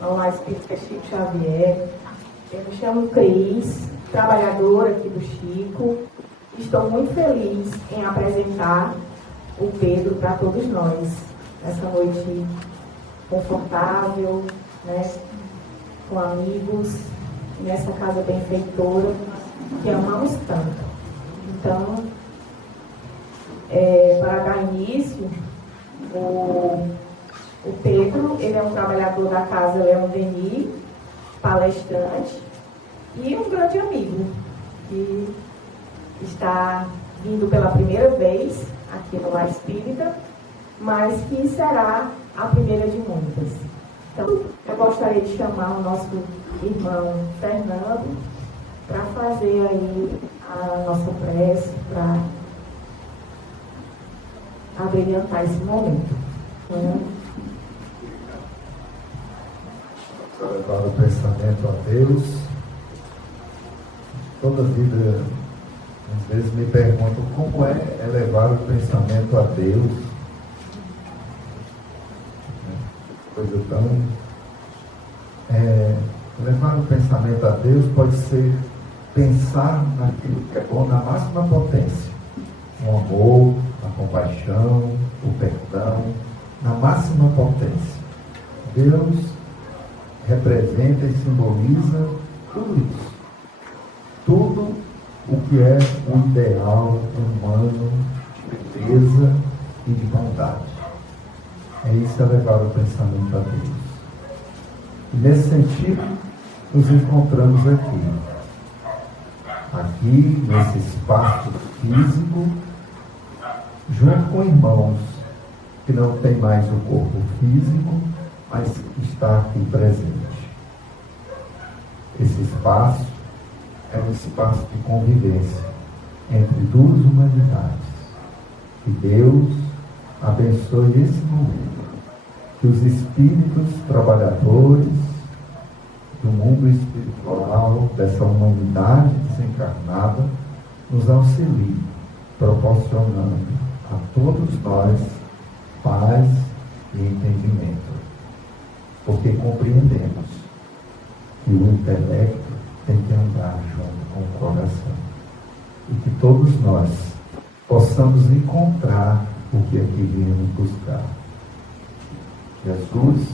ao Lar Espírita Chico Xavier. Eu me chamo Cris, trabalhadora aqui do Chico. Estou muito feliz em apresentar o Pedro para todos nós, nessa noite confortável, né, com amigos, nessa casa benfeitora que amamos tanto. Então, para dar início, o Pedro, ele é um trabalhador da Casa Leão Denis, palestrante e um grande amigo que está vindo pela primeira vez aqui no Lar Espírita, mas que será a primeira de muitas. Então, eu gostaria de chamar o nosso irmão Fernando para fazer aí a nossa prece, para abrilhantar esse momento. Levar o pensamento a Deus. Toda vida, às vezes me pergunto como é elevar o pensamento a Deus. Coisa tão... levar o pensamento a Deus pode ser pensar naquilo que é bom na máxima potência. O amor, a compaixão, o perdão, na máxima potência. Deus representa e simboliza tudo isso. Tudo o que é o ideal humano de beleza e de bondade. É isso, levar o pensamento a Deus. E nesse sentido, nos encontramos aqui nesse espaço físico, junto com irmãos que não têm mais o corpo físico, mas está aqui presente. Esse espaço é um espaço de convivência entre duas humanidades. Que Deus abençoe esse momento. Que os espíritos trabalhadores do mundo espiritual, dessa humanidade desencarnada, nos auxiliem, proporcionando a todos nós paz e entendimento. Porque compreendemos que o intelecto tem que andar junto com o coração. E que todos nós possamos encontrar o que aqui viemos buscar. Jesus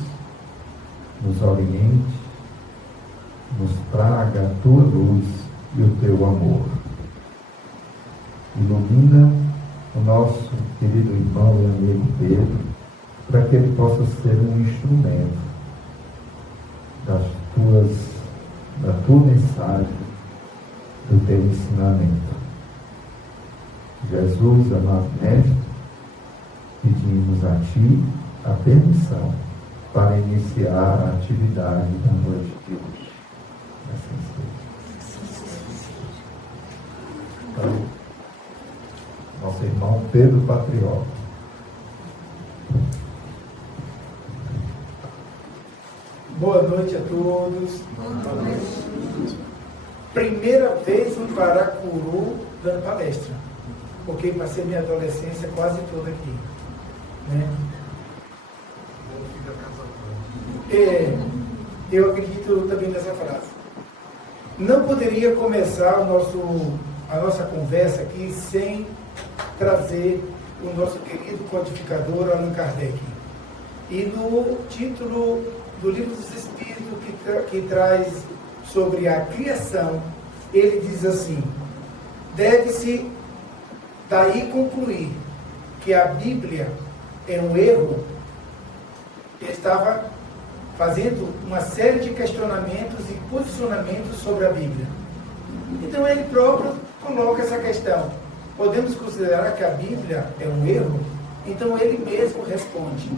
nos oriente, nos traga a tua luz e o teu amor. Ilumina o nosso querido irmão e amigo Pedro, para que ele possa ser um instrumento da tua mensagem, do teu ensinamento. Jesus, amado Mestre, pedimos a Ti a permissão para iniciar a atividade da noite de hoje. Assim seja. Então, nosso irmão Pedro Patriota. Boa noite a todos. Boa noite. Primeira vez em Paracuru dando palestra, porque passei minha adolescência quase toda aqui, né? Eu acredito também nessa frase. Não poderia começar a nossa conversa aqui sem trazer o nosso querido codificador Allan Kardec. E no título do Livro dos Espíritos, que traz sobre a criação, ele diz assim: deve-se daí concluir que a Bíblia é um erro. Ele estava fazendo uma série de questionamentos e posicionamentos sobre a Bíblia. Então ele próprio coloca essa questão: podemos considerar que a Bíblia é um erro? Então ele mesmo responde: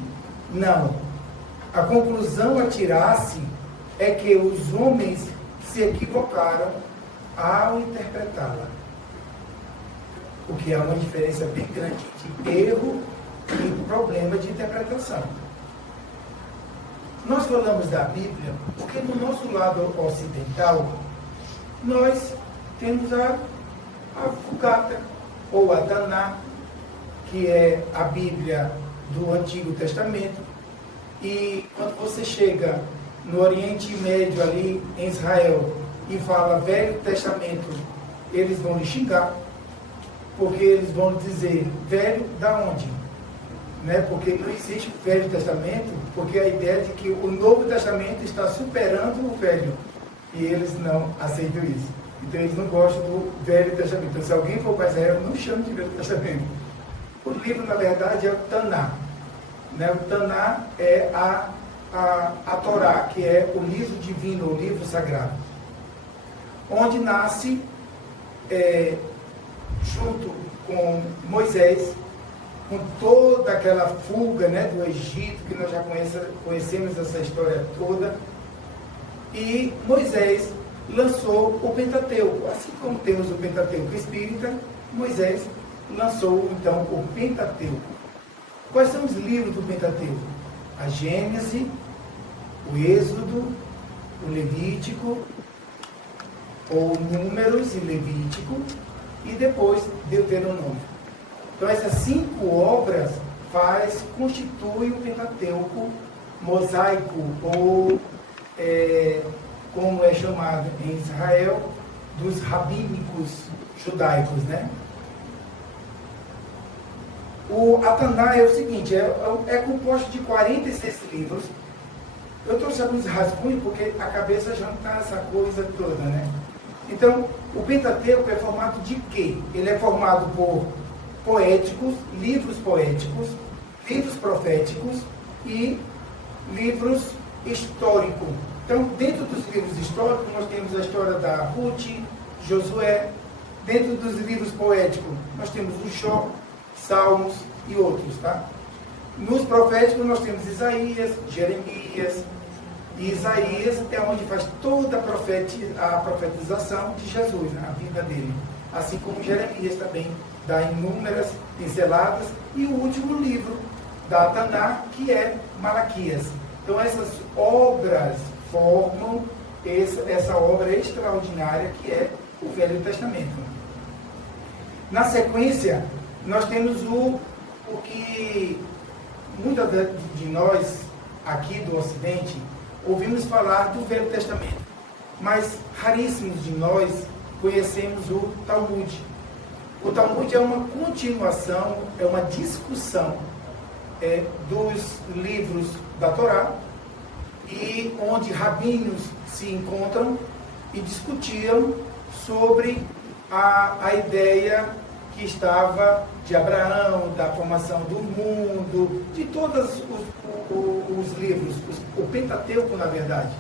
não. A conclusão a tirar-se é que os homens se equivocaram ao interpretá-la. Porque há uma diferença bem grande de erro e problema de interpretação. Nós falamos da Bíblia porque no nosso lado ocidental nós temos a Vulgata ou a Taná, que é a Bíblia do Antigo Testamento. E quando você chega no Oriente Médio, ali em Israel, e fala Velho Testamento, eles vão lhe xingar, porque eles vão dizer, velho da onde? Né? Porque não existe o Velho Testamento, porque a ideia de que o Novo Testamento está superando o Velho, e eles não aceitam isso. Então eles não gostam do Velho Testamento. Então se alguém for para Israel, não chama de Velho Testamento. O livro, na verdade, é o Taná. Né? O Taná é a Torá, que é o livro divino, o livro sagrado, onde nasce, junto com Moisés, com toda aquela fuga, né, do Egito, que nós já conhecemos essa história toda, e Moisés lançou o Pentateuco. Assim como temos o Pentateuco espírita, Moisés lançou então o Pentateuco. Quais são os livros do Pentateuco? A Gênese, o Êxodo, o Levítico, ou Números e Levítico, e depois Deuteronômio. Então essas 5 obras constituem o Pentateuco mosaico, ou como é chamado em Israel, dos rabínicos judaicos, né? O Taná é o seguinte, é composto de 46 livros. Eu trouxe alguns rascunhos porque a cabeça já não está essa coisa toda, né? Então, o Pentateuco é formado de quê? Ele é formado por poéticos, livros proféticos e livros históricos. Então, dentro dos livros históricos, nós temos a história da Ruth, Josué. Dentro dos livros poéticos, nós temos o Jó, Salmos e outros, tá? Nos proféticos, nós temos Isaías, Jeremias. E Isaías é onde faz toda a profetização de Jesus, né? A vida dele. Assim como Jeremias também dá inúmeras pinceladas. E o último livro da Taná, que é Malaquias. Então essas obras formam essa obra extraordinária que é o Velho Testamento. Na sequência, nós temos o que muitas de nós aqui do Ocidente ouvimos falar do Velho Testamento, mas raríssimos de nós conhecemos o Talmud. O Talmud é uma continuação, é uma discussão dos livros da Torá, e onde rabinos se encontram e discutiam sobre a ideia que estava de Abraão, da formação do mundo, de todos os livros, o Pentateuco, na verdade.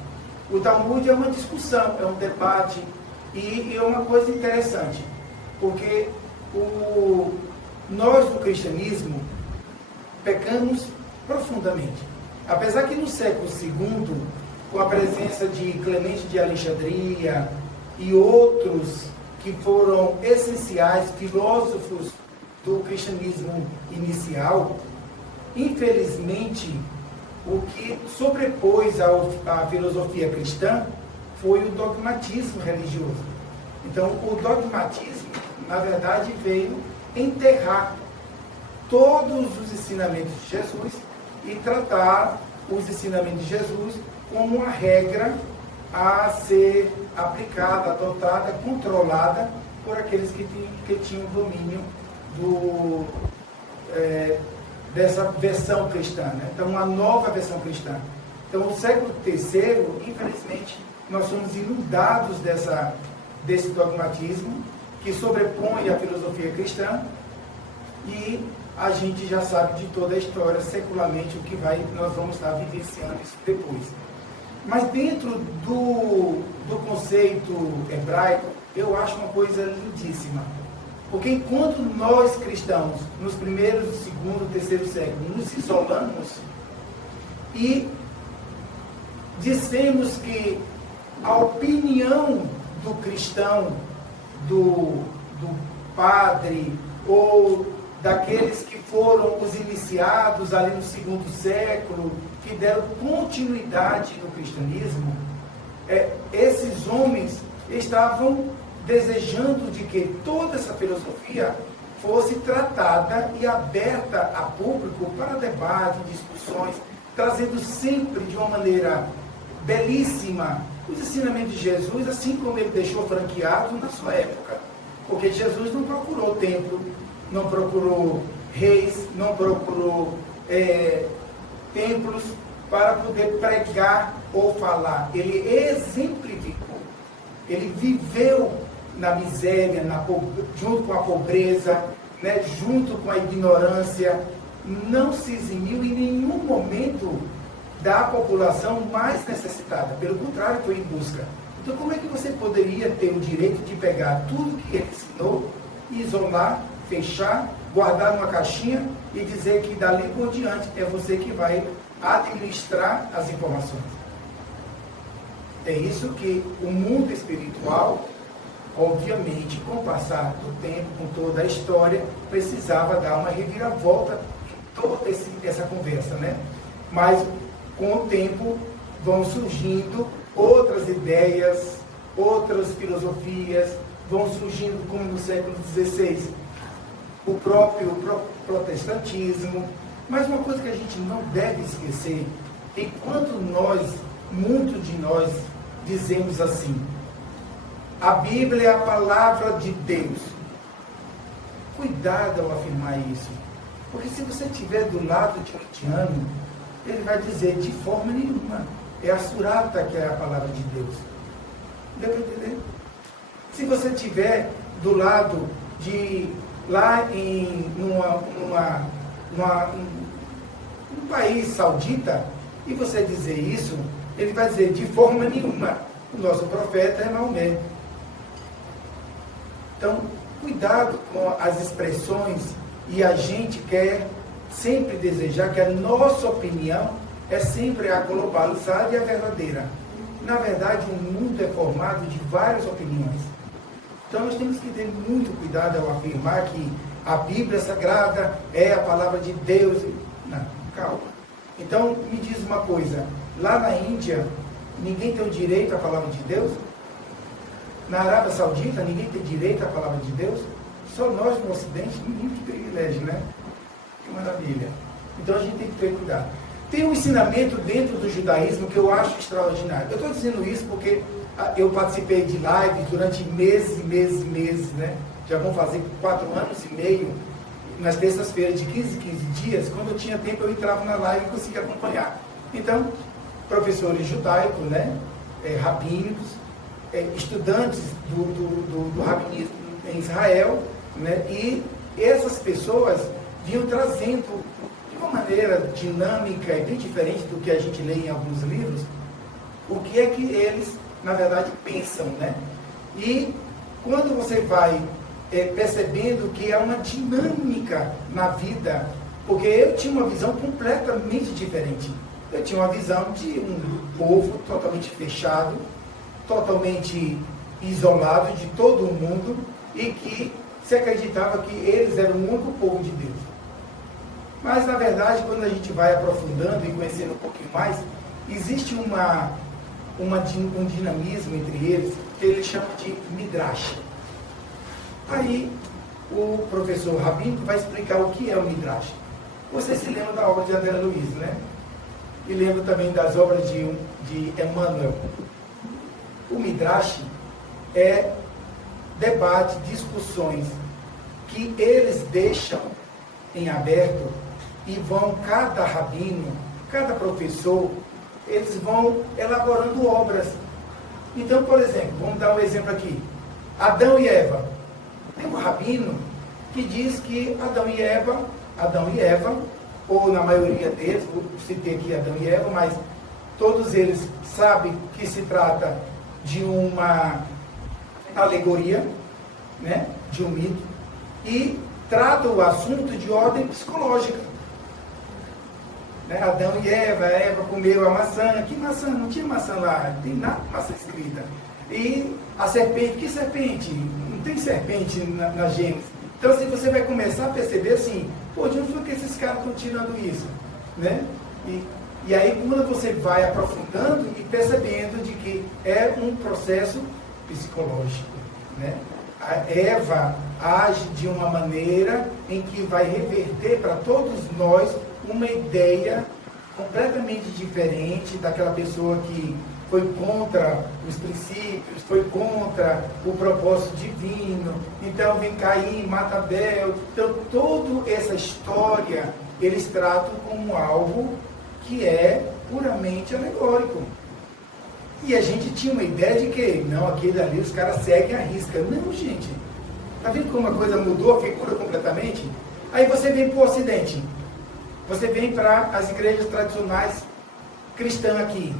O Talmud é uma discussão, é um debate, e é uma coisa interessante, porque nós do cristianismo pecamos profundamente. Apesar que no século II, com a presença de Clemente de Alexandria e outros que foram essenciais, filósofos do cristianismo inicial, infelizmente, o que sobrepôs a filosofia cristã foi o dogmatismo religioso. Então, o dogmatismo, na verdade, veio enterrar todos os ensinamentos de Jesus e tratar os ensinamentos de Jesus como uma regra a ser aplicada, adotada, controlada por aqueles que tinham domínio dessa versão cristã, né? Então, uma nova versão cristã. Então, o século III, infelizmente, nós somos inundados desse dogmatismo que sobrepõe a filosofia cristã, e a gente já sabe de toda a história, secularmente, o que nós vamos estar vivenciando isso depois. Mas dentro do conceito hebraico, eu acho uma coisa lindíssima. Porque enquanto nós cristãos, nos primeiros, segundo, terceiro século, nos isolamos e dissemos que a opinião do cristão, do padre ou daqueles que foram os iniciados ali no segundo século, que deram continuidade no cristianismo, esses homens estavam desejando de que toda essa filosofia fosse tratada e aberta a público para debate, discussões, trazendo sempre de uma maneira belíssima os ensinamentos de Jesus, assim como ele deixou franqueado na sua época. Porque Jesus não procurou templo, não procurou reis, não procurou templos para poder pregar ou falar. Ele exemplificou. Ele viveu na miséria, junto com a pobreza, né, junto com a ignorância. Não se eximiu em nenhum momento da população mais necessitada. Pelo contrário, foi em busca. Então, como é que você poderia ter o direito de pegar tudo que ele ensinou, isolar, fechar, guardar numa caixinha e dizer que dali por diante é você que vai administrar as informações? É isso que o mundo espiritual, obviamente, com o passar do tempo, com toda a história, precisava dar uma reviravolta em toda essa conversa, né? Mas, com o tempo, vão surgindo outras ideias, outras filosofias, vão surgindo, como no século XVI, o próprio protestantismo. Mas uma coisa que a gente não deve esquecer, enquanto muitos de nós, dizemos assim: a Bíblia é a palavra de Deus. Cuidado ao afirmar isso. Porque se você estiver do lado de um indiano, ele vai dizer de forma nenhuma. É a Surata que é a palavra de Deus. Deu para entender? Se você estiver do lado de lá em um país saudita, e você dizer isso, ele vai dizer de forma nenhuma. O nosso profeta é Maomé. Então, cuidado com as expressões, e a gente quer sempre desejar que a nossa opinião é sempre a globalizada e a verdadeira. Na verdade, o mundo é formado de várias opiniões. Então, nós temos que ter muito cuidado ao afirmar que a Bíblia Sagrada é a palavra de Deus. Não, calma. Então, me diz uma coisa. Lá na Índia, ninguém tem o direito à palavra de Deus? Na Arábia Saudita, ninguém tem direito à palavra de Deus? Só nós no Ocidente, muito privilégio, né? Que maravilha. Então, a gente tem que ter cuidado. Tem um ensinamento dentro do judaísmo que eu acho extraordinário. Eu estou dizendo isso porque eu participei de lives durante meses, né? Já vão fazer 4 anos e meio, nas terças-feiras de 15 dias. Quando eu tinha tempo, eu entrava na live e conseguia acompanhar. Então, professores judaicos, né? Rabínicos, estudantes do rabinismo em Israel, né? E essas pessoas vinham trazendo de uma maneira dinâmica e bem diferente do que a gente lê em alguns livros, o que é que eles, na verdade, pensam, né? E quando você vai percebendo que é uma dinâmica na vida, porque eu tinha uma visão completamente diferente. Eu tinha uma visão de um povo totalmente fechado, totalmente isolado de todo o mundo, e que se acreditava que eles eram o único povo de Deus. Mas, na verdade, quando a gente vai aprofundando e conhecendo um pouquinho mais, existe um dinamismo entre eles, que ele chama de Midrash. Aí, o professor rabínico vai explicar o que é o Midrash. Vocês se lembram da obra de André Luiz, né? E lembram também das obras de Emmanuel. O Midrash é debate, discussões que eles deixam em aberto e vão, cada rabino, cada professor, eles vão elaborando obras. Então, por exemplo, vamos dar um exemplo aqui. Adão e Eva. Tem um rabino que diz que Adão e Eva, ou na maioria deles, vou citar aqui Adão e Eva, mas todos eles sabem que se trata de uma alegoria, né, de um mito, e trata o assunto de ordem psicológica. Né? Adão e Eva comeu a maçã. Que maçã? Não tinha maçã lá, não tem nada de maçã escrita. E a serpente, que serpente? Não tem serpente na Gênesis. Então, assim, você vai começar a perceber assim, pô, de onde foi que esses caras estão tirando isso? Né? E aí, quando você vai aprofundando e percebendo de que é um processo psicológico, né? A Eva age de uma maneira em que vai reverter para todos nós uma ideia completamente diferente daquela pessoa que foi contra os princípios, foi contra o propósito divino, então vem Caim, mata Abel. Então toda essa história eles tratam como algo que é puramente alegórico. E a gente tinha uma ideia de que, não, aquele ali os caras seguem a risca. Não, gente. Está vendo como a coisa mudou a figura completamente? Aí você vem para o Ocidente. Você vem para as igrejas tradicionais cristãs aqui.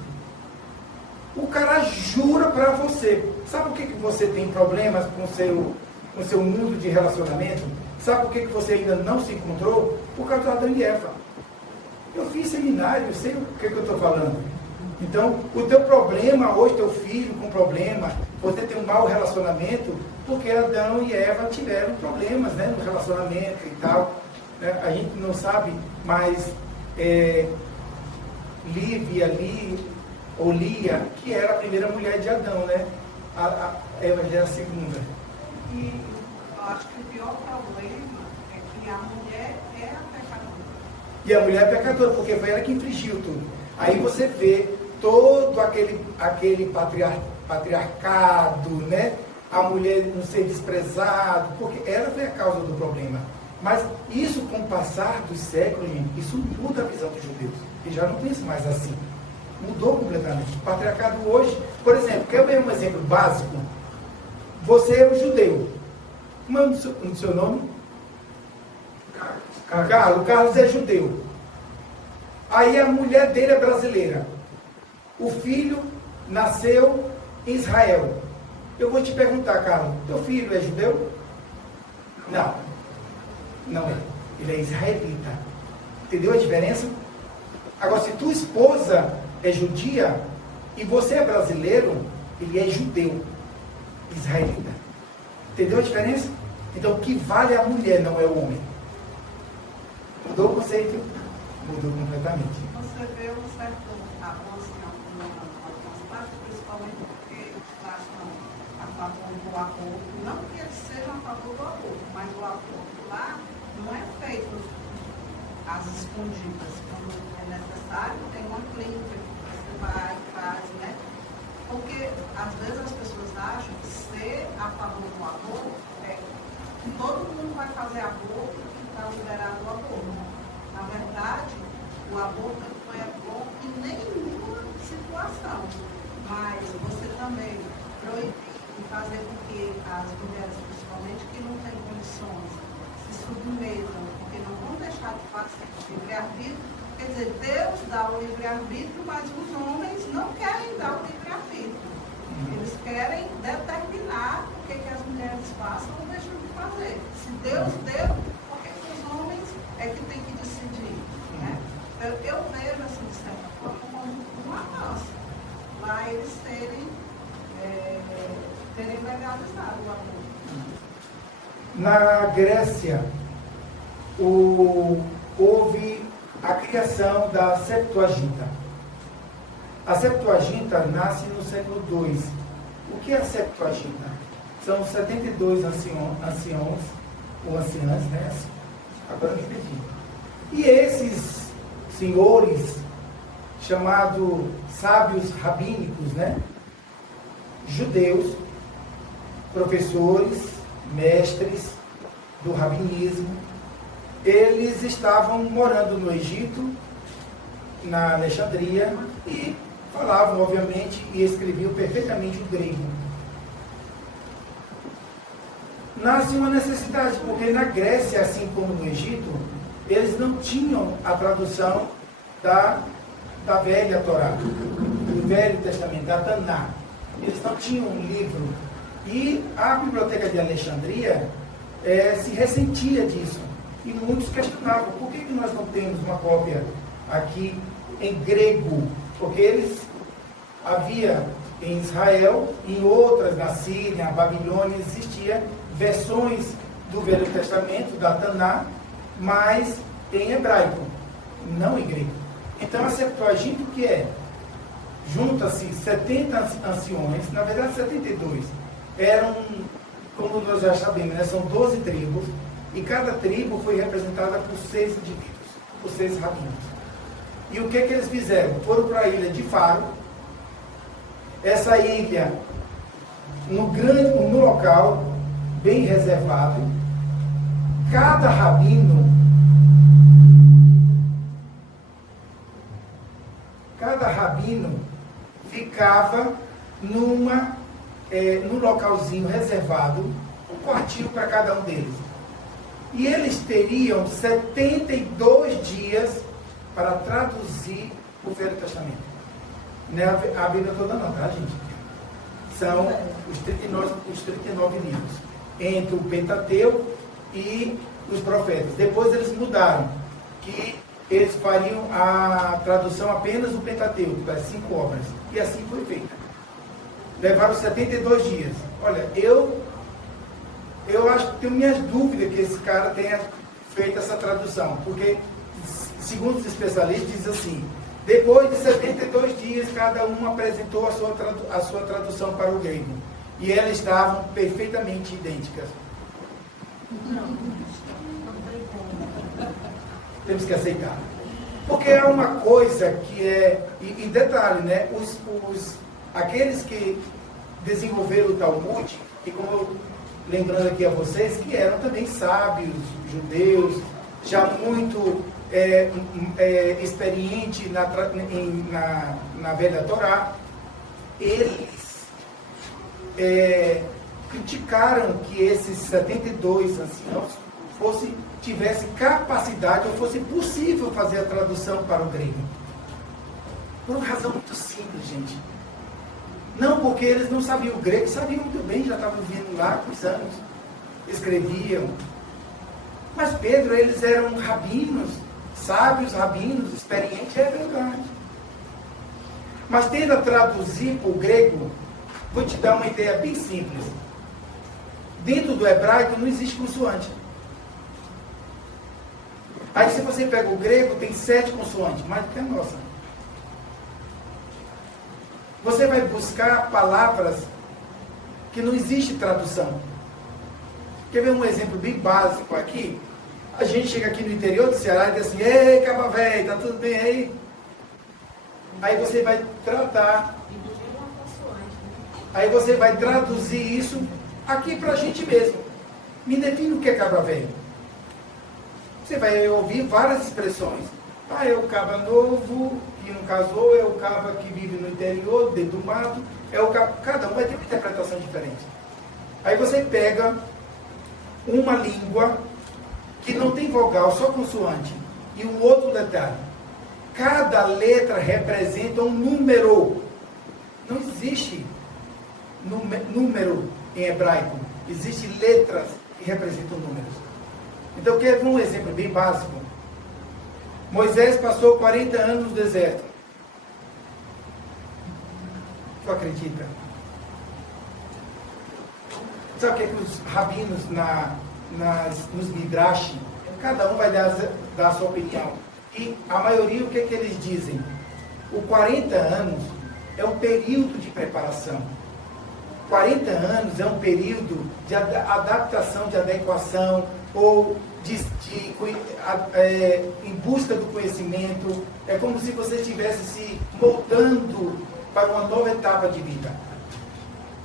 O cara jura para você. Sabe por que você tem problemas com o seu mundo de relacionamento? Sabe por que você ainda não se encontrou? Por causa do Adão e Eva. Eu fiz seminário, eu sei o que eu estou falando. Então, o teu problema, hoje teu filho com problema, você tem um mau relacionamento, porque Adão e Eva tiveram problemas, né, no relacionamento e tal. Né? A gente não sabe, mas Lia, que era a primeira mulher de Adão, né? A Eva já é a segunda. E eu acho que o pior problema é que a mulher é a pecadora. E a mulher é pecadora, porque foi ela que infringiu tudo. Aí você vê todo aquele patriarcado, né? A mulher não ser desprezada, porque ela foi a causa do problema. Mas isso, com o passar dos séculos, gente, isso muda a visão dos judeus. Eles já não pensam mais assim. Mudou completamente. O patriarcado hoje, por exemplo, quer ver um exemplo básico? Você é um judeu. Como é o seu nome? Carlos. Carlos é judeu. Aí a mulher dele é brasileira. O filho nasceu em Israel. Eu vou te perguntar, Carlos, teu filho é judeu? Não. Não é. Ele é israelita. Entendeu a diferença? Agora, se tua esposa é judia e você é brasileiro, ele é judeu, israelita. Entendeu a diferença? Então, o que vale é a mulher, não é o homem. Mudou o conceito? Mudou completamente. Você vê um certo avanço em algumas partes, principalmente porque eles acham a favor do aborto. Não que eles sejam a favor do aborto, mas o aborto lá não é feito às escondidas. Quando é necessário, tem uma clínica que você vai e faz, né? Porque às vezes as pessoas acham que ser a favor do aborto é que todo mundo vai fazer aborto e está liberado o aborto. Na verdade, o aborto não é bom em nenhuma situação, mas você também proibir e fazer com que as mulheres, principalmente que não têm condições, se submetam, porque não vão deixar de fazer livre-arbítrio. Quer dizer, Deus dá o livre-arbítrio, mas os homens não querem dar o livre-arbítrio. Eles querem determinar o que as mulheres façam ou deixam de fazer. Se Deus deu, por que os homens é que tem que decidir? Né? Eu vejo, assim, de certa forma, como um avanço. Lá eles terem legalizado o aborto. Na Grécia, houve a criação da Septuaginta. A Septuaginta nasce no século II. O que é a Septuaginta? São 72 anciãos, ou anciãs, né? Agora me perdi. E esses senhores, chamados sábios rabínicos, né? Judeus, professores, mestres do rabinismo, eles estavam morando no Egito, na Alexandria, e falavam, obviamente, e escreviam perfeitamente o grego. Nasce uma necessidade, porque na Grécia, assim como no Egito, eles não tinham a tradução da velha Torá, do Velho Testamento, da Taná. Eles não tinham um livro. E a Biblioteca de Alexandria se ressentia disso. E muitos questionavam, por que nós não temos uma cópia aqui em grego? Porque havia em Israel, em outras, na Síria, na Babilônia, existia versões do Velho Testamento, da Taná, mas em hebraico, não em grego. Então a Septuaginta, o que é? Junta-se 70 anciões, na verdade 72, eram, como nós já sabemos, né, são 12 tribos, e cada tribo foi representada por 6 indivíduos, por 6 rabinos. E o que eles fizeram? Foram para a ilha de Faro. Essa ilha, no local bem reservado, cada rabino ficava num localzinho reservado, um quartinho para cada um deles. E eles teriam 72 dias para traduzir o Velho Testamento. Não é a Bíblia toda não, tá, gente? São os 39 livros, entre o Pentateuco e os profetas. Depois eles mudaram, que eles fariam a tradução apenas do Pentateuco, das 5 obras. E assim foi feita. Levaram 72 dias. Olha, eu acho que tenho minhas dúvidas que esse cara tenha feito essa tradução, porque, segundo os especialistas, diz assim: depois de 72 dias, cada um apresentou a sua tradução para o grego. E elas estavam perfeitamente idênticas. Temos que aceitar. Porque é uma coisa que é... E detalhe, né? Aqueles que desenvolveram o Talmud, e como eu, lembrando aqui a vocês, que eram também sábios, judeus, já muito experiente na velha Torá, eles criticaram que esses 72 anciãos tivesse capacidade ou fosse possível fazer a tradução para o grego. Por uma razão muito simples, gente. Não porque eles não sabiam o grego, sabiam muito bem, já estavam vindo lá com os anos, escreviam. Mas Pedro, eles eram rabinos, sábios rabinos, experientes, é verdade. Mas tendo a traduzir para o grego, vou te dar uma ideia bem simples. Dentro do hebraico não existe consoante. Aí se você pega o grego, tem 7 consoantes, mais do que a nossa. Você vai buscar palavras que não existe tradução. Quer ver um exemplo bem básico aqui? A gente chega aqui no interior do Ceará e diz assim: ei, caba velho, tá tudo bem aí? Aí você vai tratar. Aí você vai traduzir isso aqui pra gente mesmo. Me define o que é cabra velho. Você vai ouvir várias expressões. Ah, é o cabra novo, que não casou, é o cabra que vive no interior, dentro do mato. É o cabra... Cada um vai ter uma interpretação diferente. Aí você pega uma língua que não tem vogal, só consoante. E um outro detalhe. Cada letra representa um número. Não existe número em hebraico. Existem letras que representam números. Então, eu quero um exemplo bem básico. Moisés passou 40 anos no deserto. Tu acredita? Sabe o que, os rabinos nos Midrash, cada um vai dar a sua opinião. E a maioria, o que eles dizem? O 40 anos é um período de preparação. 40 anos é um período de adaptação, de adequação, ou em busca do conhecimento. É como se você estivesse se moldando para uma nova etapa de vida.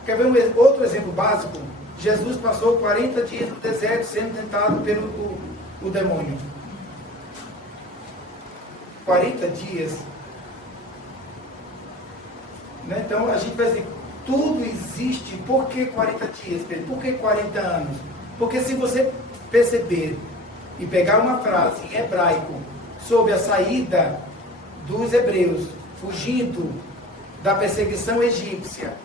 Quer ver outro exemplo básico? Jesus passou 40 dias no deserto sendo tentado pelo demônio. 40 dias. Né? Então a gente vai dizer, tudo existe. Por que 40 dias, Pedro? Por que 40 anos? Porque se você perceber e pegar uma frase em hebraico sobre a saída dos hebreus fugindo da perseguição egípcia,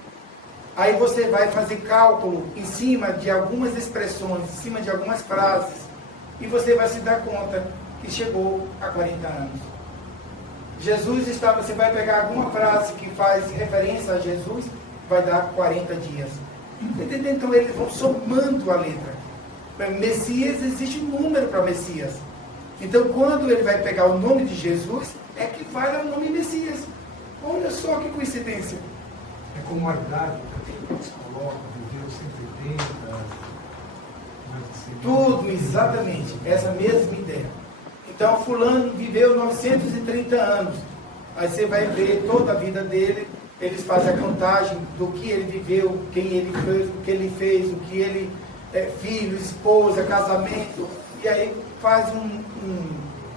aí você vai fazer cálculo em cima de algumas expressões, em cima de algumas frases, e você vai se dar conta que chegou a 40 anos. Jesus estava, você vai pegar alguma frase que faz referência a Jesus, vai dar 40 dias. Entendeu? Então eles vão somando a letra. Messias, existe um número para Messias. Então quando ele vai pegar o nome de Jesus, é que vai ao nome Messias. Olha só que coincidência. É como a idade que eles colocam, viveu 180, mais de 100 Tudo, exatamente, essa mesma ideia. Então, fulano viveu 930 anos. Aí você vai ver toda a vida dele, eles fazem a contagem do que ele viveu, quem ele fez, o que ele fez, o que ele filho, esposa, casamento, e aí faz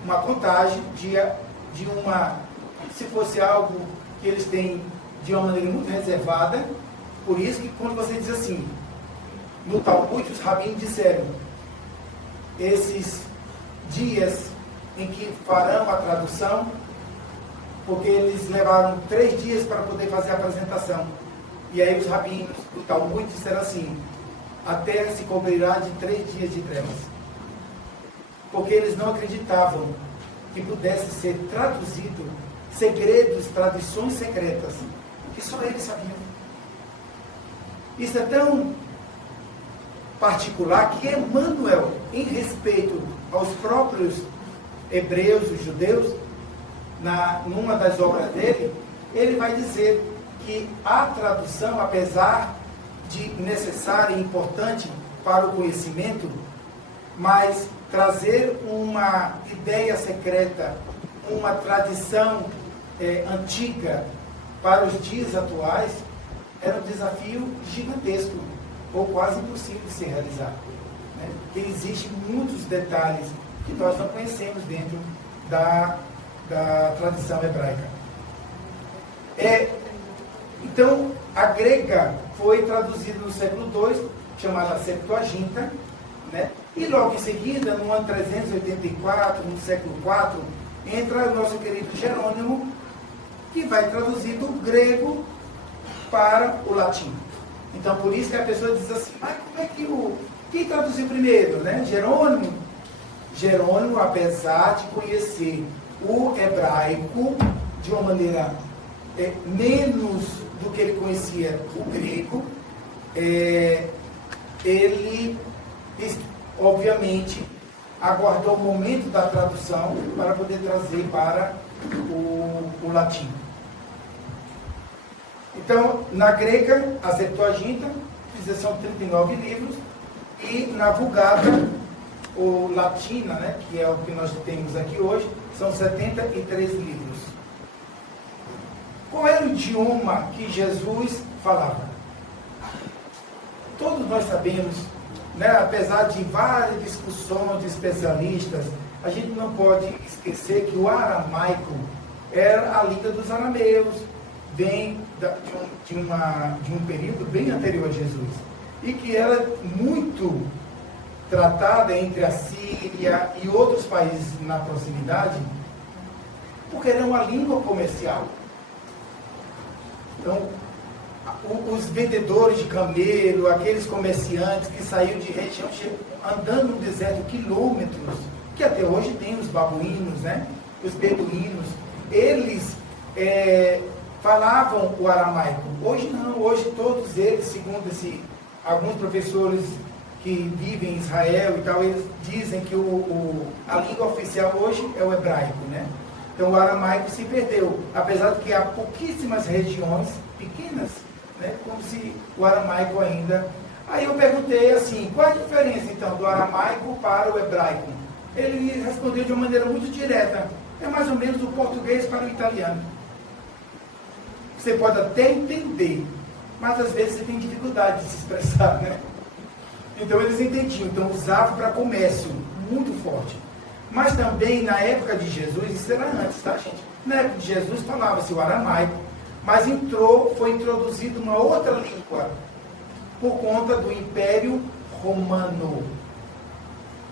uma contagem de uma, se fosse algo que eles têm de uma maneira muito reservada. Por isso que quando você diz assim, no Talmud, os rabinos disseram, esses dias em que farão a tradução, porque eles levaram 3 dias para poder fazer a apresentação. E aí os rabinos do Talmud disseram assim, a terra se cobrirá de 3 dias de trevas. Porque eles não acreditavam que pudesse ser traduzido segredos, tradições secretas, que só eles sabiam. Isso é tão particular que Emmanuel, em respeito aos próprios hebreus, os judeus, numa das obras dele, ele vai dizer que a tradução, apesar de necessária e importante para o conhecimento, mas trazer uma ideia secreta, uma tradição antiga para os dias atuais, era um desafio gigantesco, ou quase impossível de ser realizado. Né? Porque existem muitos detalhes que nós não conhecemos dentro da tradição hebraica. Então, a grega foi traduzida no século II, chamada Septuaginta, né? E logo em seguida, no ano 384, no século IV, entra o nosso querido Jerônimo, que vai traduzir do grego para o latim. Então, por isso que a pessoa diz assim, mas como é que quem traduziu primeiro, né? Jerônimo? Jerônimo, apesar de conhecer o hebraico de uma maneira menos do que ele conhecia o grego, ele, obviamente, aguardou o momento da tradução para poder trazer para o latim. Então, na grega, a Septuaginta, são 39 livros, e na Vulgata, ou latina, né, que é o que nós temos aqui hoje, são 73 livros. Qual era o idioma que Jesus falava? Todos nós sabemos, né, apesar de várias discussões de especialistas, a gente não pode esquecer que o aramaico era a língua dos arameus, vem de um período bem anterior a Jesus, e que era muito tratada entre a Síria e outros países na proximidade, porque era uma língua comercial. Então, os vendedores de camelo, aqueles comerciantes que saíam de região, andando no deserto quilômetros, que até hoje tem os babuínos, né? Os beduínos, eles falavam o aramaico. Hoje não, hoje todos eles, segundo alguns professores que vivem em Israel e tal, eles dizem que a língua oficial hoje é o hebraico, né? Então o aramaico se perdeu, apesar de que há pouquíssimas regiões pequenas, né, como se o aramaico ainda... Aí eu perguntei assim, qual a diferença então do aramaico para o hebraico? Ele me respondeu de uma maneira muito direta, é mais ou menos do português para o italiano. Você pode até entender, mas às vezes você tem dificuldade de se expressar, né? Então eles entendiam, então usavam para comércio, muito forte. Mas também na época de Jesus, isso era antes, tá, gente? Na época de Jesus falava-se o aramaico, mas foi introduzida uma outra língua por conta do Império Romano.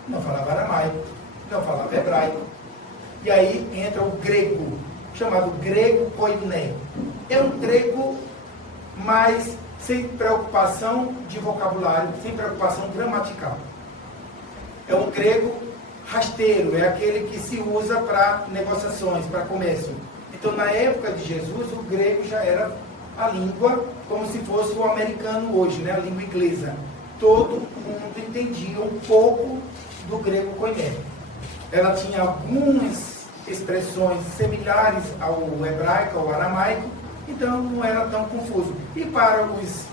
Não falava aramaico, não falava hebraico. E aí entra o grego, chamado grego koiné. É um grego, mas sem preocupação de vocabulário, sem preocupação gramatical. É um grego rasteiro, é aquele que se usa para negociações, para comércio. Então, na época de Jesus, o grego já era a língua como se fosse o americano hoje, né? A língua inglesa. Todo mundo entendia um pouco do grego koiné. Ela tinha algumas expressões similares ao hebraico, ao aramaico, então não era tão confuso. E para os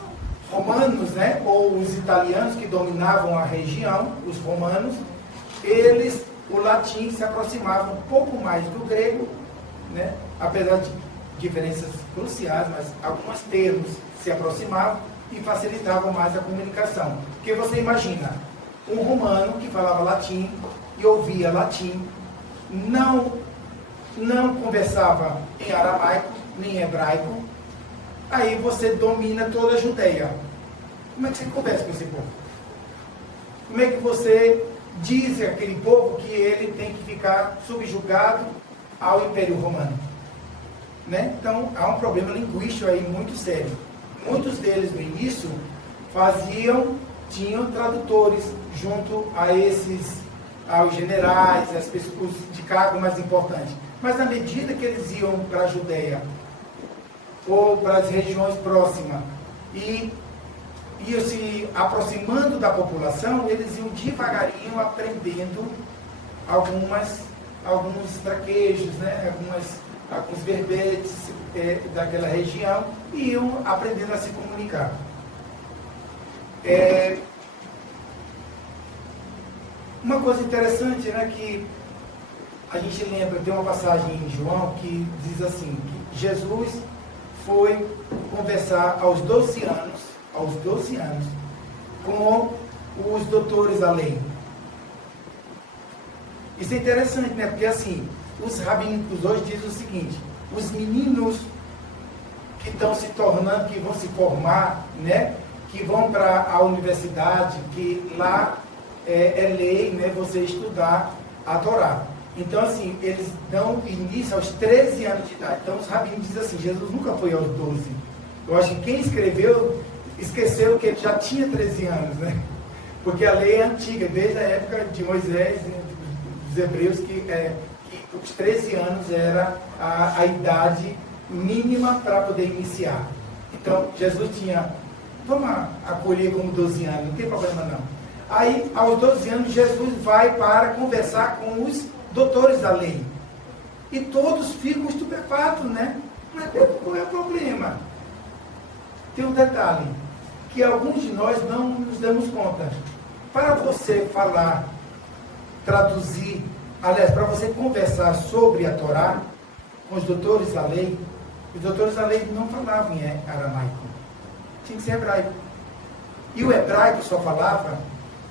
romanos, né, ou os italianos que dominavam a região, os romanos, eles o latim se aproximava um pouco mais do grego, né? Apesar de diferenças cruciais, mas alguns termos se aproximavam e facilitavam mais a comunicação. Porque você imagina, um romano que falava latim e ouvia latim, não conversava em aramaico, nem em hebraico, aí você domina toda a Judeia. Como é que você conversa com esse povo? Como é que você diz àquele povo que ele tem que ficar subjugado ao Império Romano? Né? Então, há um problema linguístico aí muito sério. Muitos deles, no início, tinham tradutores junto aos generais, às pessoas de cargo mais importantes. Mas, na medida que eles iam para a Judeia, ou para as regiões próximas, e iam se aproximando da população, eles iam devagarinho aprendendo alguns traquejos, né? alguns verbetes daquela região, e iam aprendendo a se comunicar. Uma coisa interessante, né, que a gente lembra, tem uma passagem em João que diz assim, que Jesus foi conversar aos 12 anos, com os doutores da lei. Isso é interessante, né? Porque assim, os rabínicos hoje dizem o seguinte: os meninos que estão se tornando, que vão se formar, né? Que vão para a universidade, que lá é lei, né? Você estudar a Torá. Então, assim, eles dão início aos 13 anos de idade. Então, os rabinos dizem assim: Jesus nunca foi aos 12. Eu acho que quem escreveu esqueceu que ele já tinha 13 anos, né? Porque a lei é antiga, desde a época de Moisés, né, dos hebreus, que os 13 anos era a idade mínima para poder iniciar. Então, Jesus tinha, vamos acolher como 12 anos, não tem problema não. Aí, aos 12 anos, Jesus vai para conversar com os doutores da lei. E todos ficam estupefatos, né? Mas qual é o problema? Tem um detalhe, que alguns de nós não nos damos conta. Para você falar, traduzir, aliás, para você conversar sobre a Torá com os doutores da lei, os doutores da lei não falavam em aramaico, tinha que ser hebraico. E o hebraico só falava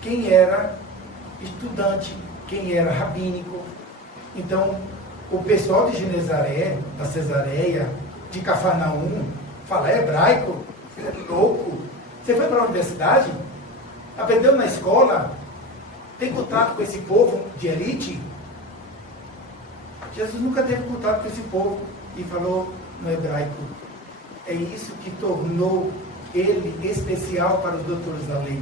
quem era estudante, quem era rabínico. Então, o pessoal de Genezaré, da Cesareia, de Cafarnaum, fala hebraico, você é louco. Você foi para a universidade? Aprendeu na escola? Tem contato com esse povo de elite? Jesus nunca teve contato com esse povo e falou no hebraico. É isso que tornou ele especial para os doutores da lei.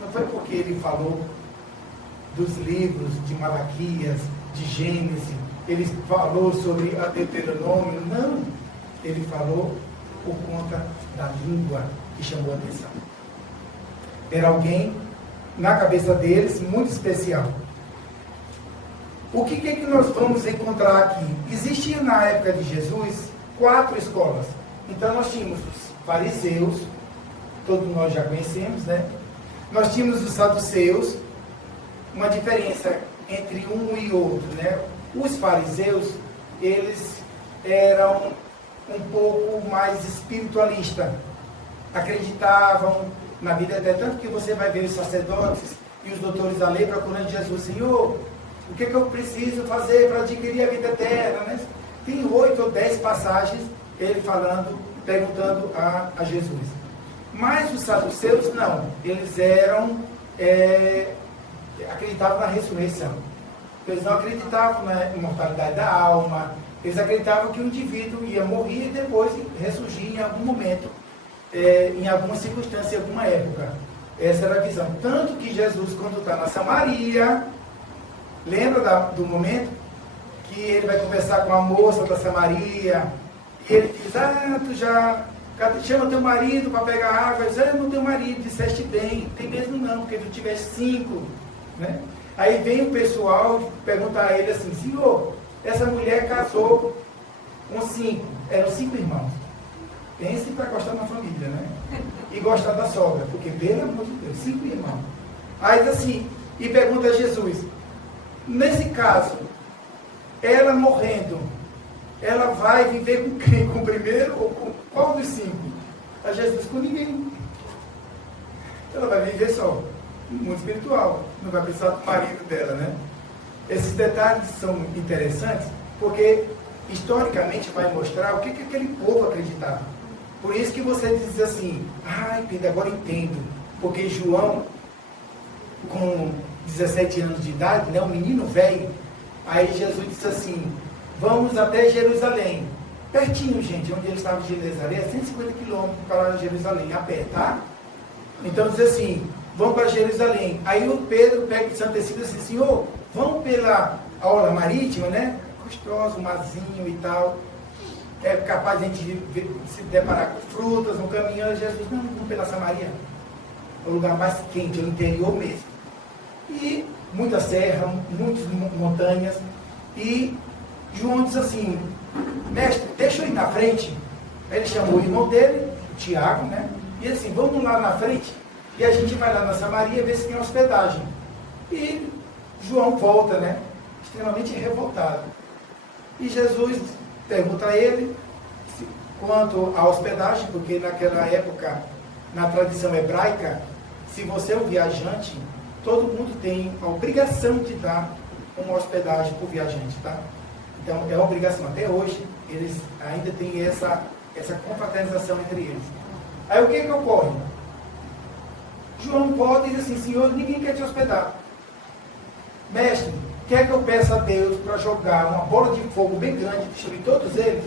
Não foi porque ele falou dos livros de Malaquias, de Gênesis, ele falou sobre a Deuteronômio, não. Ele falou por conta da língua que chamou a atenção. Era alguém, na cabeça deles, muito especial. O que é que nós vamos encontrar aqui? Existia na época de Jesus 4 escolas. Então nós tínhamos os fariseus, todos nós já conhecemos, né? Nós tínhamos os saduceus, uma diferença entre um e outro, né? Os fariseus, eles eram um pouco mais espiritualistas, acreditavam na vida eterna, tanto que você vai ver os sacerdotes e os doutores da lei procurando Jesus: Senhor, o que eu preciso fazer para adquirir a vida eterna, né? Tem 8 ou 10 passagens ele falando, perguntando a Jesus. Mas os saduceus não, eles acreditavam na ressurreição. Eles não acreditavam na imortalidade da alma, eles acreditavam que o indivíduo ia morrer e depois ressurgir em algum momento, em alguma circunstância, em alguma época. Essa era a visão. Tanto que Jesus, quando está na Samaria, lembra do momento que ele vai conversar com a moça da Samaria, e ele diz: tu já chama teu marido para pegar água. Ele diz: eu não tenho marido. Disseste bem. Tem mesmo não, porque tu tiveste 5, né? Aí vem o pessoal perguntar a ele assim: Senhor, essa mulher casou com 5, eram 5 irmãos. Pense para gostar da família, né? E gostar da sogra, porque, pelo amor de Deus, 5 irmãos. Aí diz assim, e pergunta a Jesus: Nesse caso, ela morrendo, ela vai viver com quem? Com o primeiro ou com qual dos 5? A Jesus com ninguém. Ela vai viver só, no mundo espiritual, não vai precisar do marido dela, né? Esses detalhes são interessantes porque historicamente vai mostrar o que aquele povo acreditava. Por isso que você diz assim, ai Pedro, agora entendo, porque João, com 17 anos de idade, né, um menino velho, aí Jesus disse assim, vamos até Jerusalém, pertinho, gente, onde ele estava em Jerusalém, é 150 quilômetros para Jerusalém, a pé, tá? Então diz assim, vamos para Jerusalém. Aí o Pedro pega de Santo Tecido assim, Senhor, vamos pela aula marítima, né? Gostoso, marzinho e tal. É capaz de a gente se deparar com frutas no caminho. E Jesus, não, vamos pela Samaria. É o lugar mais quente, é o interior mesmo. E muita serra, muitas montanhas. E João diz assim, mestre, deixa eu ir na frente. Aí ele chamou o irmão dele, o Tiago, né? E assim, vamos lá na frente e a gente vai lá na Samaria ver se tem hospedagem. E João volta, né? Extremamente revoltado. E Jesus pergunta a ele quanto à hospedagem, porque naquela época, na tradição hebraica, se você é um viajante, todo mundo tem a obrigação de dar uma hospedagem para o viajante, tá? Então é uma obrigação. Até hoje, eles ainda têm essa confraternização entre eles. Aí o que ocorre? João volta e diz assim, Senhor, ninguém quer te hospedar. Mestre, quer que eu peça a Deus para jogar uma bola de fogo bem grande e destruir todos eles?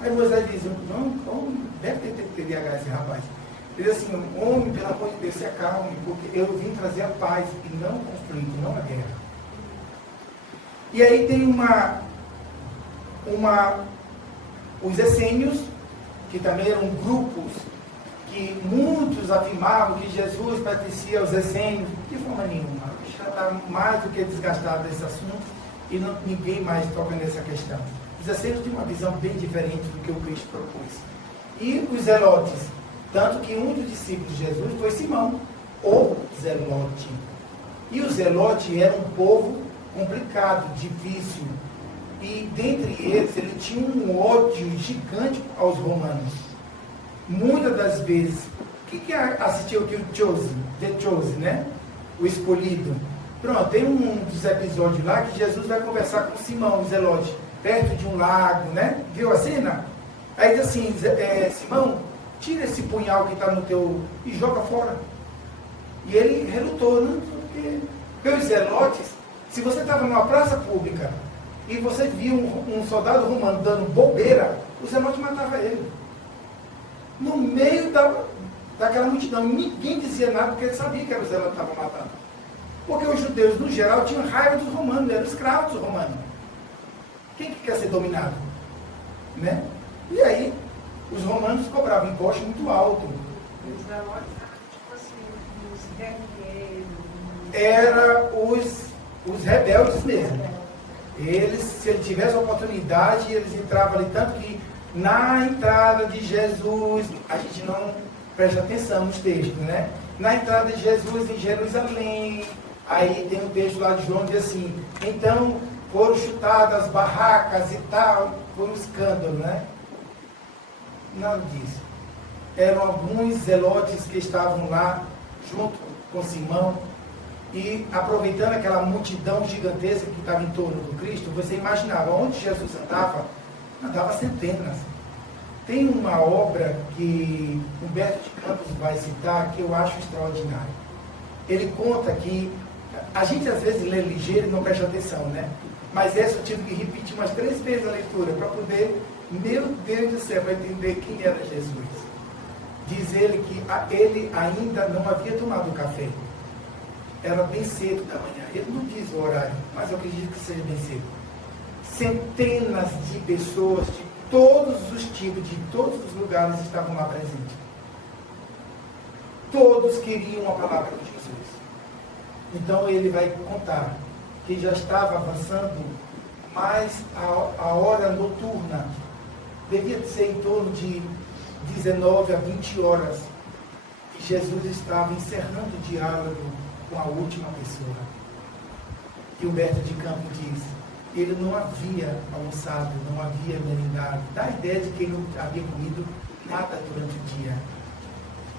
Aí Moisés diz, não deve ter TDAH esse rapaz. Ele diz assim, homem, pelo amor de Deus, se acalme, porque eu vim trazer a paz e não o conflito, não a guerra. E aí tem os essênios, que também eram grupos que muitos afirmavam que Jesus pertencia aos essênios, de forma nenhuma. Já está mais do que desgastado esse assunto e ninguém mais toca nessa questão. Os essênios têm uma visão bem diferente do que o Cristo propôs. E os zelotes, tanto que um dos discípulos de Jesus foi Simão, o zelote. E o zelote era um povo complicado, difícil. E dentre eles, ele tinha um ódio gigante aos romanos. Muitas das vezes, quem assistiu aqui o The Chosen, né? O escolhido. Pronto, tem um dos episódios lá que Jesus vai conversar com Simão, o zelote, perto de um lago, né? Viu a cena? Aí diz assim, Simão, tira esse punhal que está no teu e joga fora. E ele relutou, não, porque os zelotes, se você estava numa praça pública e você viu um soldado romano dando bobeira, o zelote matava ele. No meio daquela multidão, ninguém dizia nada porque ele sabia que era o zelote que estava matando. Porque os judeus, no geral, tinham raiva dos romanos, eram escravos dos romanos. Quem que quer ser dominado? Né? E aí, os romanos cobravam imposto muito alto. Os zelotes eram tipo assim, os guerreiros. Era os rebeldes mesmo. Eles, se ele tivesse a oportunidade, eles entravam ali, tanto que na entrada de Jesus, a gente não presta atenção nos textos, né? Na entrada de Jesus em Jerusalém, aí tem um texto lá de João que diz assim, então foram chutadas barracas e tal, foi um escândalo, né? Nada disso. Eram alguns zelotes que estavam lá, junto com Simão, e aproveitando aquela multidão gigantesca que estava em torno do Cristo, você imaginava onde Jesus andava centenas. Tem uma obra que Humberto de Campos vai citar que eu acho extraordinária. Ele conta que a gente às vezes lê ligeiro e não presta atenção, né? Mas essa eu tive que repetir umas 3 vezes a leitura para poder, meu Deus do céu, para entender quem era Jesus. Diz ele que ele ainda não havia tomado café. Era bem cedo da manhã. Ele não diz o horário, mas eu acredito que seja bem cedo. Centenas de pessoas de todos os tipos, de todos os lugares estavam lá presentes. Todos queriam a palavra de Jesus. Então ele vai contar que já estava avançando mais a hora noturna. Devia ser em torno de 19 a 20 horas. E Jesus estava encerrando o diálogo com a última pessoa. que Humberto de Campos diz. Ele não havia almoçado, não havia merendado. Dá a ideia de que ele não havia comido nada durante o dia.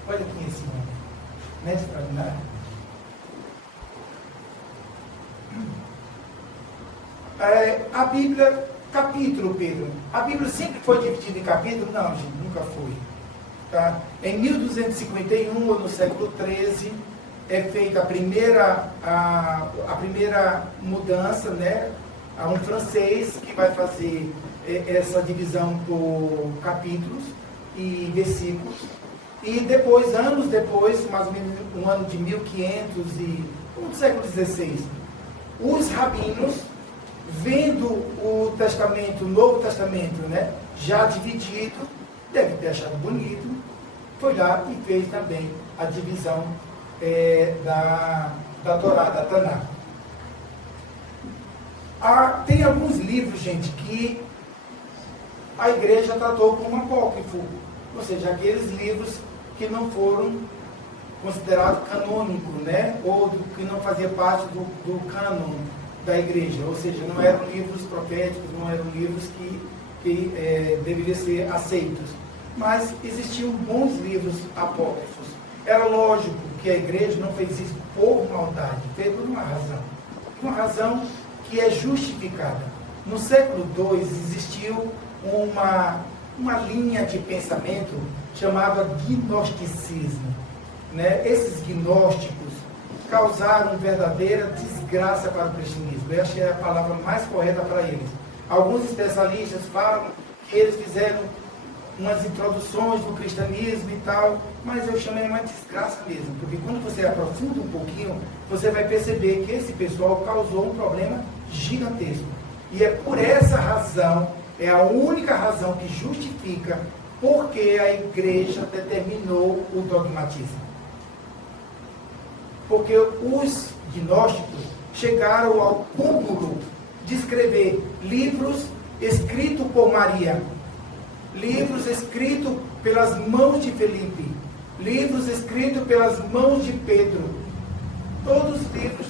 Olha quem é esse homem. Não é extraordinário? A Bíblia, capítulo, Pedro. A Bíblia sempre foi dividida em capítulos? Não, gente, nunca foi. Tá? Em 1251, ou no século XIII, é feita a primeira mudança, né? Há um francês que vai fazer essa divisão por capítulos e versículos. E depois, anos depois, mais ou menos no ano de 1500 e no século XVI, os rabinos, vendo o Testamento, o Novo Testamento, né, já dividido, deve ter achado bonito, foi lá e fez também a divisão da Torá, da Taná. Tem alguns livros, gente, que a igreja tratou como apócrifo, ou seja, aqueles livros que não foram considerados canônicos, né, ou que não fazia parte do cânon da igreja, ou seja, não eram livros proféticos, não eram livros que deveriam ser aceitos. Mas existiam bons livros apócrifos. Era lógico que a igreja não fez isso por maldade, fez por uma razão que é justificada. No século II existiu uma linha de pensamento chamada gnosticismo. Né? Esses gnósticos causaram verdadeira desgraça para o cristianismo. Eu achei a palavra mais correta para eles. Alguns especialistas falam que eles fizeram umas introduções do cristianismo e tal, mas eu chamei uma desgraça mesmo, porque quando você aprofunda um pouquinho, você vai perceber que esse pessoal causou um problema gigantesco. E é por essa razão, é a única razão que justifica porque a igreja determinou o dogmatismo. Porque os gnósticos chegaram ao cúmulo de escrever livros escritos por Maria, livros escritos pelas mãos de Felipe, livros escritos pelas mãos de Pedro, todos livros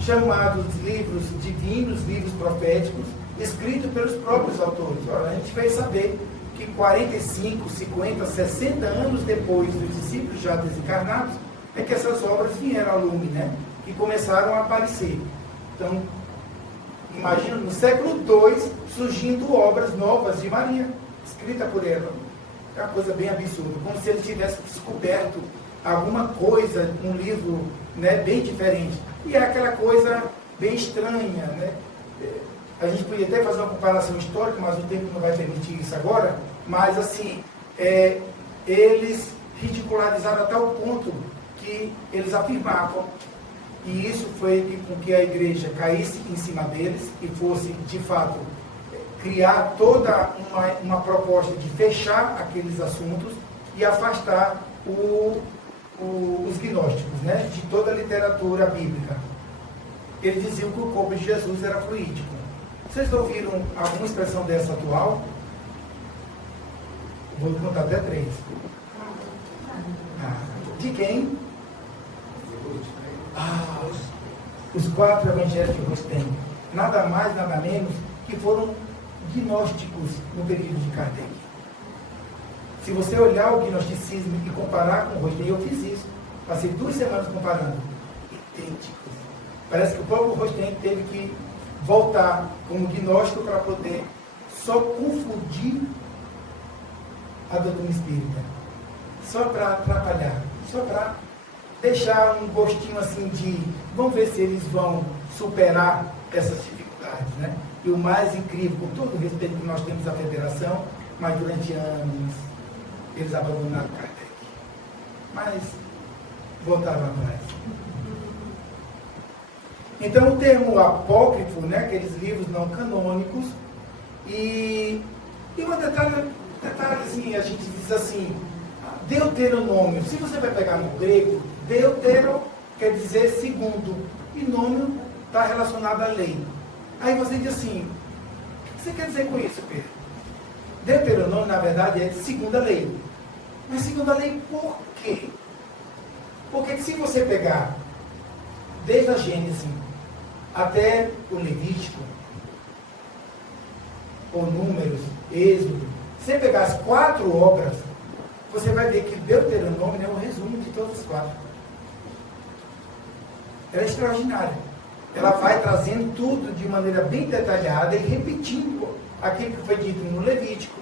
chamados livros divinos, livros proféticos, escritos pelos próprios autores. Ora, a gente vai saber que 45, 50, 60 anos depois dos discípulos já desencarnados, é que essas obras vieram ao lume, né? E começaram a aparecer. Então, imagina, no século II, surgindo obras novas de Maria, escrita por ela. É uma coisa bem absurda, como se ele tivesse descoberto alguma coisa, um livro, né, bem diferente. E é aquela coisa bem estranha, né? A gente podia até fazer uma comparação histórica, mas o tempo não vai permitir isso agora. Mas, assim, eles ridicularizaram a tal ponto que eles afirmavam, e isso foi com que a igreja caísse em cima deles e fosse, de fato, criar toda uma proposta de fechar aqueles assuntos e afastar os gnósticos, né, de toda a literatura bíblica. Eles diziam que o corpo de Jesus era fluídico. Vocês ouviram alguma expressão dessa atual? Vou contar até 3. De quem? Os 4 evangelhos que você tem. Nada mais, nada menos, que foram gnósticos no período de Kardec. Se você olhar o gnosticismo e comparar com o Rosnei, eu fiz isso. Passei 2 semanas comparando. Idênticos. Parece que o próprio Rosnei teve que voltar como gnóstico para poder só confundir a doutrina espírita. Só para atrapalhar. Só para deixar um gostinho assim de... Vamos ver se eles vão superar essas dificuldades, né? E o mais incrível, com todo o respeito que nós temos à federação, mas durante anos eles abandonaram Kardec. Mas voltaram atrás. Então o termo apócrifo, né, aqueles livros não canônicos, e um detalhezinho, a gente diz assim, Deuteronômio, se você vai pegar no grego, Deutero quer dizer segundo, e nômio está relacionado à lei. Aí você diz assim, o que você quer dizer com isso, Pedro? Deuteronômio, na verdade, é segunda lei. Mas segunda lei por quê? Porque se você pegar desde a Gênesis até o Levítico, ou Números, Êxodo, se você pegar as 4 obras, você vai ver que Deuteronômio é um resumo de todas as 4. Ela é extraordinária. Ela vai trazendo tudo de maneira bem detalhada e repetindo aquilo que foi dito no Levítico,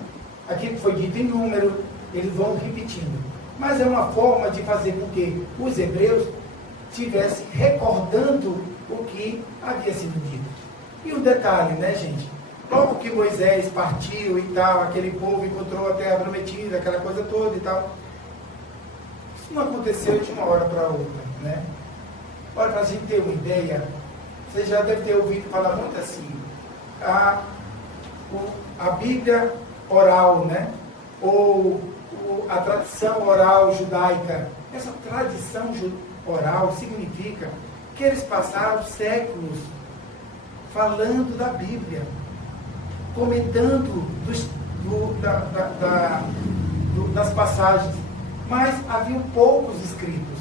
aquilo que foi dito em Número, eles vão repetindo. Mas é uma forma de fazer com que os hebreus estivessem recordando o que havia sido dito. E um detalhe, né, gente? Logo que Moisés partiu e tal, aquele povo encontrou a terra prometida, aquela coisa toda e tal. Isso não aconteceu de uma hora para outra, né? Olha, para a gente ter uma ideia, você já deve ter ouvido falar muito assim, a Bíblia oral, né? Ou a tradição oral judaica. Essa tradição oral significa que eles passaram séculos falando da Bíblia, comentando das passagens, mas haviam poucos escritos.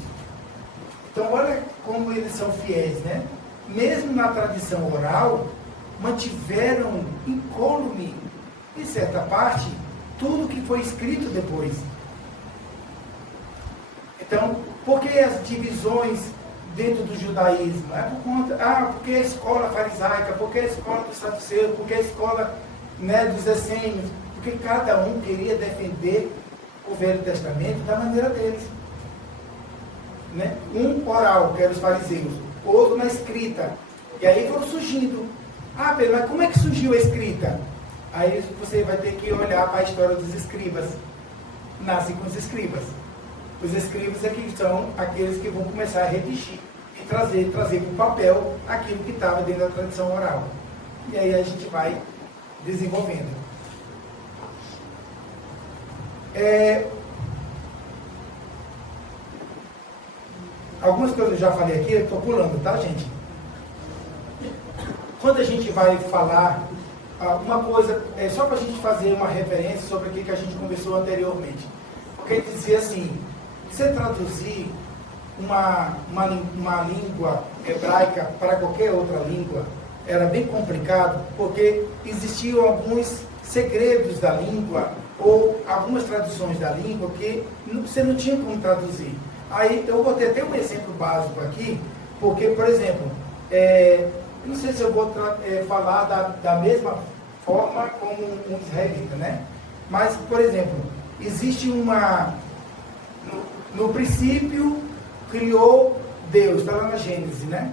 Então, olha como eles são fiéis, né? Mesmo na tradição oral, mantiveram incólume, em certa parte, tudo que foi escrito depois. Então, por que as divisões dentro do judaísmo? É por conta, porque a escola farisaica, porque a escola dos saduceus, porque a escola, né, dos essênios, porque cada um queria defender o Velho Testamento da maneira deles. Né? Um oral, que era os fariseus, outro na escrita. E aí foram surgindo. Pedro, mas como é que surgiu a escrita? Aí você vai ter que olhar para a história dos escribas. Nascem com os escribas. Os escribas é que são aqueles que vão começar a redigir e trazer para o papel aquilo que estava dentro da tradição oral. E aí a gente vai desenvolvendo. Algumas coisas eu já falei aqui, eu estou pulando, tá, gente? Quando a gente vai falar uma coisa, só para a gente fazer uma referência sobre aquilo que a gente conversou anteriormente. Porque ele dizia assim, você traduzir uma língua hebraica para qualquer outra língua era bem complicado, porque existiam alguns segredos da língua, ou algumas traduções da língua que você não tinha como traduzir. Aí eu botei até um exemplo básico aqui, porque, por exemplo, não sei se eu vou falar da mesma forma como um israelita, né? Mas, por exemplo, existe no princípio criou Deus, está lá na Gênesis, né?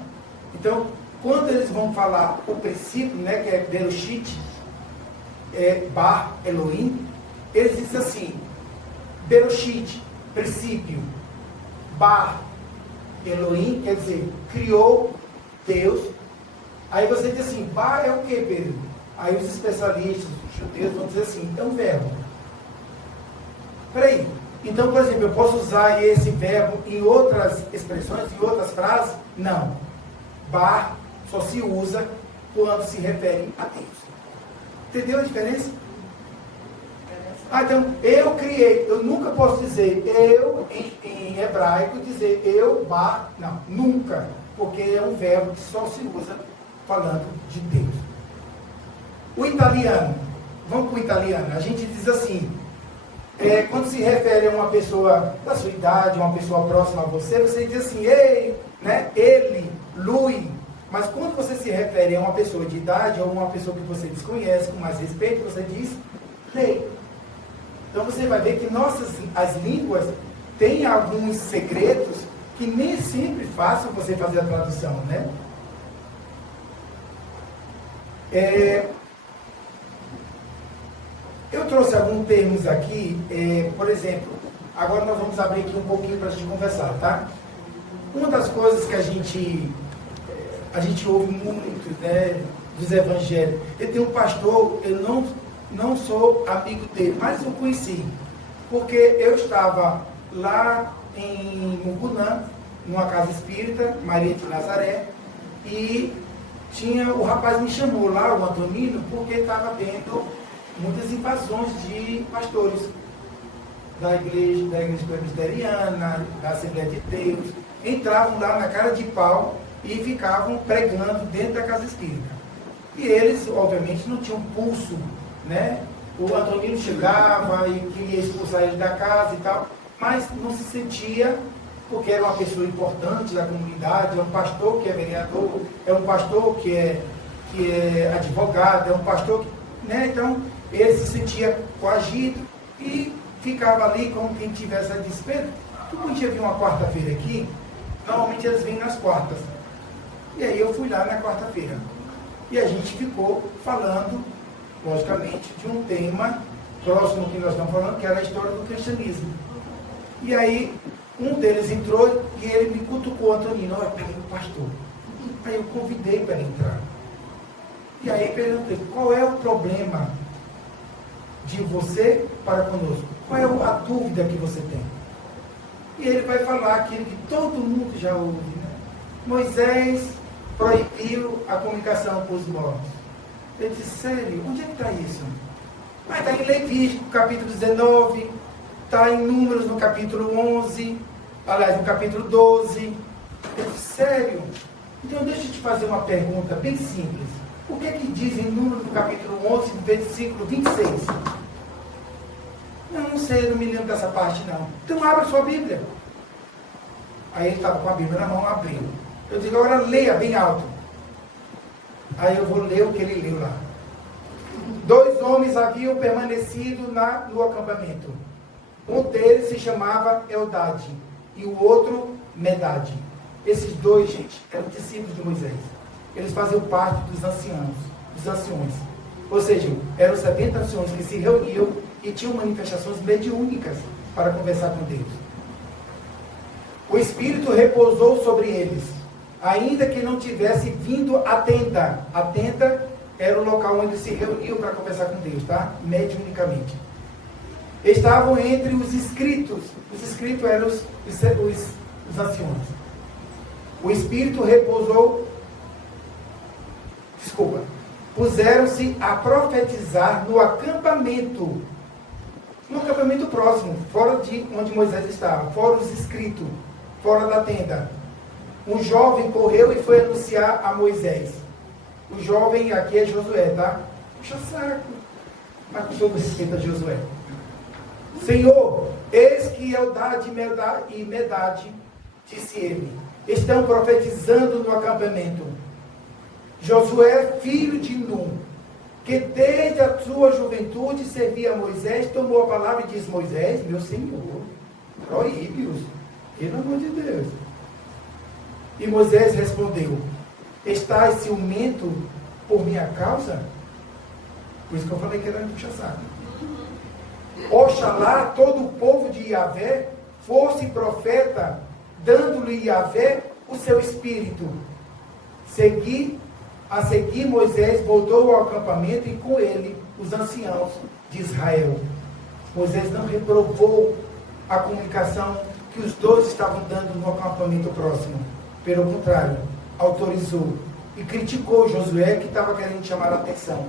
Então, quando eles vão falar o princípio, né, que é Berushit, Bar Elohim, eles dizem assim, Berushit, princípio, Bar Elohim, quer dizer, criou Deus. Aí você diz assim, Bar é o que, Pedro? Aí os especialistas, os judeus, vão dizer assim, é um verbo. Peraí, então, por exemplo, eu posso usar esse verbo em outras expressões, em outras frases? Não. Bar só se usa quando se refere a Deus. Entendeu a diferença? Então, eu criei, eu nunca posso dizer eu, em hebraico, dizer eu, bar, não, nunca, porque é um verbo que só se usa falando de Deus. O italiano, vamos para o italiano, a gente diz assim, quando se refere a uma pessoa da sua idade, uma pessoa próxima a você, você diz assim, ei, né, ele, lui, mas quando você se refere a uma pessoa de idade, ou uma pessoa que você desconhece, com mais respeito, você diz lei. Então você vai ver que as línguas têm alguns segredos que nem sempre façam você fazer a tradução, né? Eu trouxe alguns termos aqui, por exemplo, agora nós vamos abrir aqui um pouquinho para a gente conversar, tá? Uma das coisas que a gente ouve muito, né, dos evangelhos, eu tenho um pastor, eu não sou amigo dele, mas eu conheci, porque eu estava lá em Mucunã, numa casa espírita, Maria de Nazaré, e o rapaz me chamou lá, o Antonino, porque estava tendo muitas invasões de pastores da igreja presbiteriana, da Assembleia de Deus, entravam lá na cara de pau e ficavam pregando dentro da casa espírita. E eles, obviamente, não tinham pulso, né? O Antonino chegava e queria expulsar ele da casa e tal, mas não se sentia, porque era uma pessoa importante da comunidade, é um pastor que é vereador, é um pastor que é advogado, é um pastor que, né? Então, ele se sentia coagido e ficava ali como quem tivesse a despeito. Tu podia vir uma quarta-feira aqui, normalmente eles vêm nas quartas. E aí eu fui lá na quarta-feira. E a gente ficou falando, logicamente, de um tema próximo que nós estamos falando, que era a história do cristianismo. E aí, um deles entrou e ele me cutucou, Antonino, olha, peguei o pastor. Aí eu convidei para ele entrar. E aí perguntei, qual é o problema de você para conosco? Qual é a dúvida que você tem? E ele vai falar aquilo que todo mundo já ouve, né? Moisés proibiu a comunicação com os mortos. Ele disse, sério, onde é que está isso? Mas está em Levítico, capítulo 19, está em Números, no capítulo 11, aliás, no capítulo 12. Eu disse, sério? Então deixa eu te fazer uma pergunta bem simples. O que é que diz em Números, no capítulo 11, versículo 26? Não sei, eu não me lembro dessa parte não. Então abra sua Bíblia. Aí ele estava com a Bíblia na mão, abriu. Eu digo, agora leia bem alto. Aí eu vou ler o que ele leu lá. 2 homens haviam permanecido no acampamento. Um deles se chamava Eldade e o outro Medade. Esses dois, gente, eram discípulos de Moisés. Eles faziam parte dos anciões. Ou seja, eram 70 anciões que se reuniam e tinham manifestações mediúnicas para conversar com Deus. O Espírito repousou sobre eles, ainda que não tivesse vindo a tenda. A tenda era o local onde se reuniam para conversar com Deus, tá? Mediunicamente. Estavam entre os inscritos. Os inscritos eram os anciões. O Espírito repousou. Puseram-se a profetizar no acampamento próximo, fora de onde Moisés estava, fora os inscritos, fora da tenda. Um jovem correu e foi anunciar a Moisés. O jovem aqui é Josué, tá? Puxa saco. Mas com todo respeito a Josué. Senhor, eis que Eldade e Medade, disse ele, estão profetizando no acampamento. Josué, filho de Num, que desde a sua juventude servia a Moisés, tomou a palavra e disse, Moisés, meu Senhor, proíbe-os, pelo amor de Deus. E Moisés respondeu, estás ciumento por minha causa? Por isso que eu falei que era puxa-saco. Oxalá todo o povo de Yahvé fosse profeta, dando-lhe Yahvé o seu espírito. A seguir, Moisés voltou ao acampamento e com ele os anciãos de Israel. Moisés não reprovou a comunicação que os dois estavam dando no acampamento próximo. Pelo contrário, autorizou e criticou Josué, que estava querendo chamar a atenção.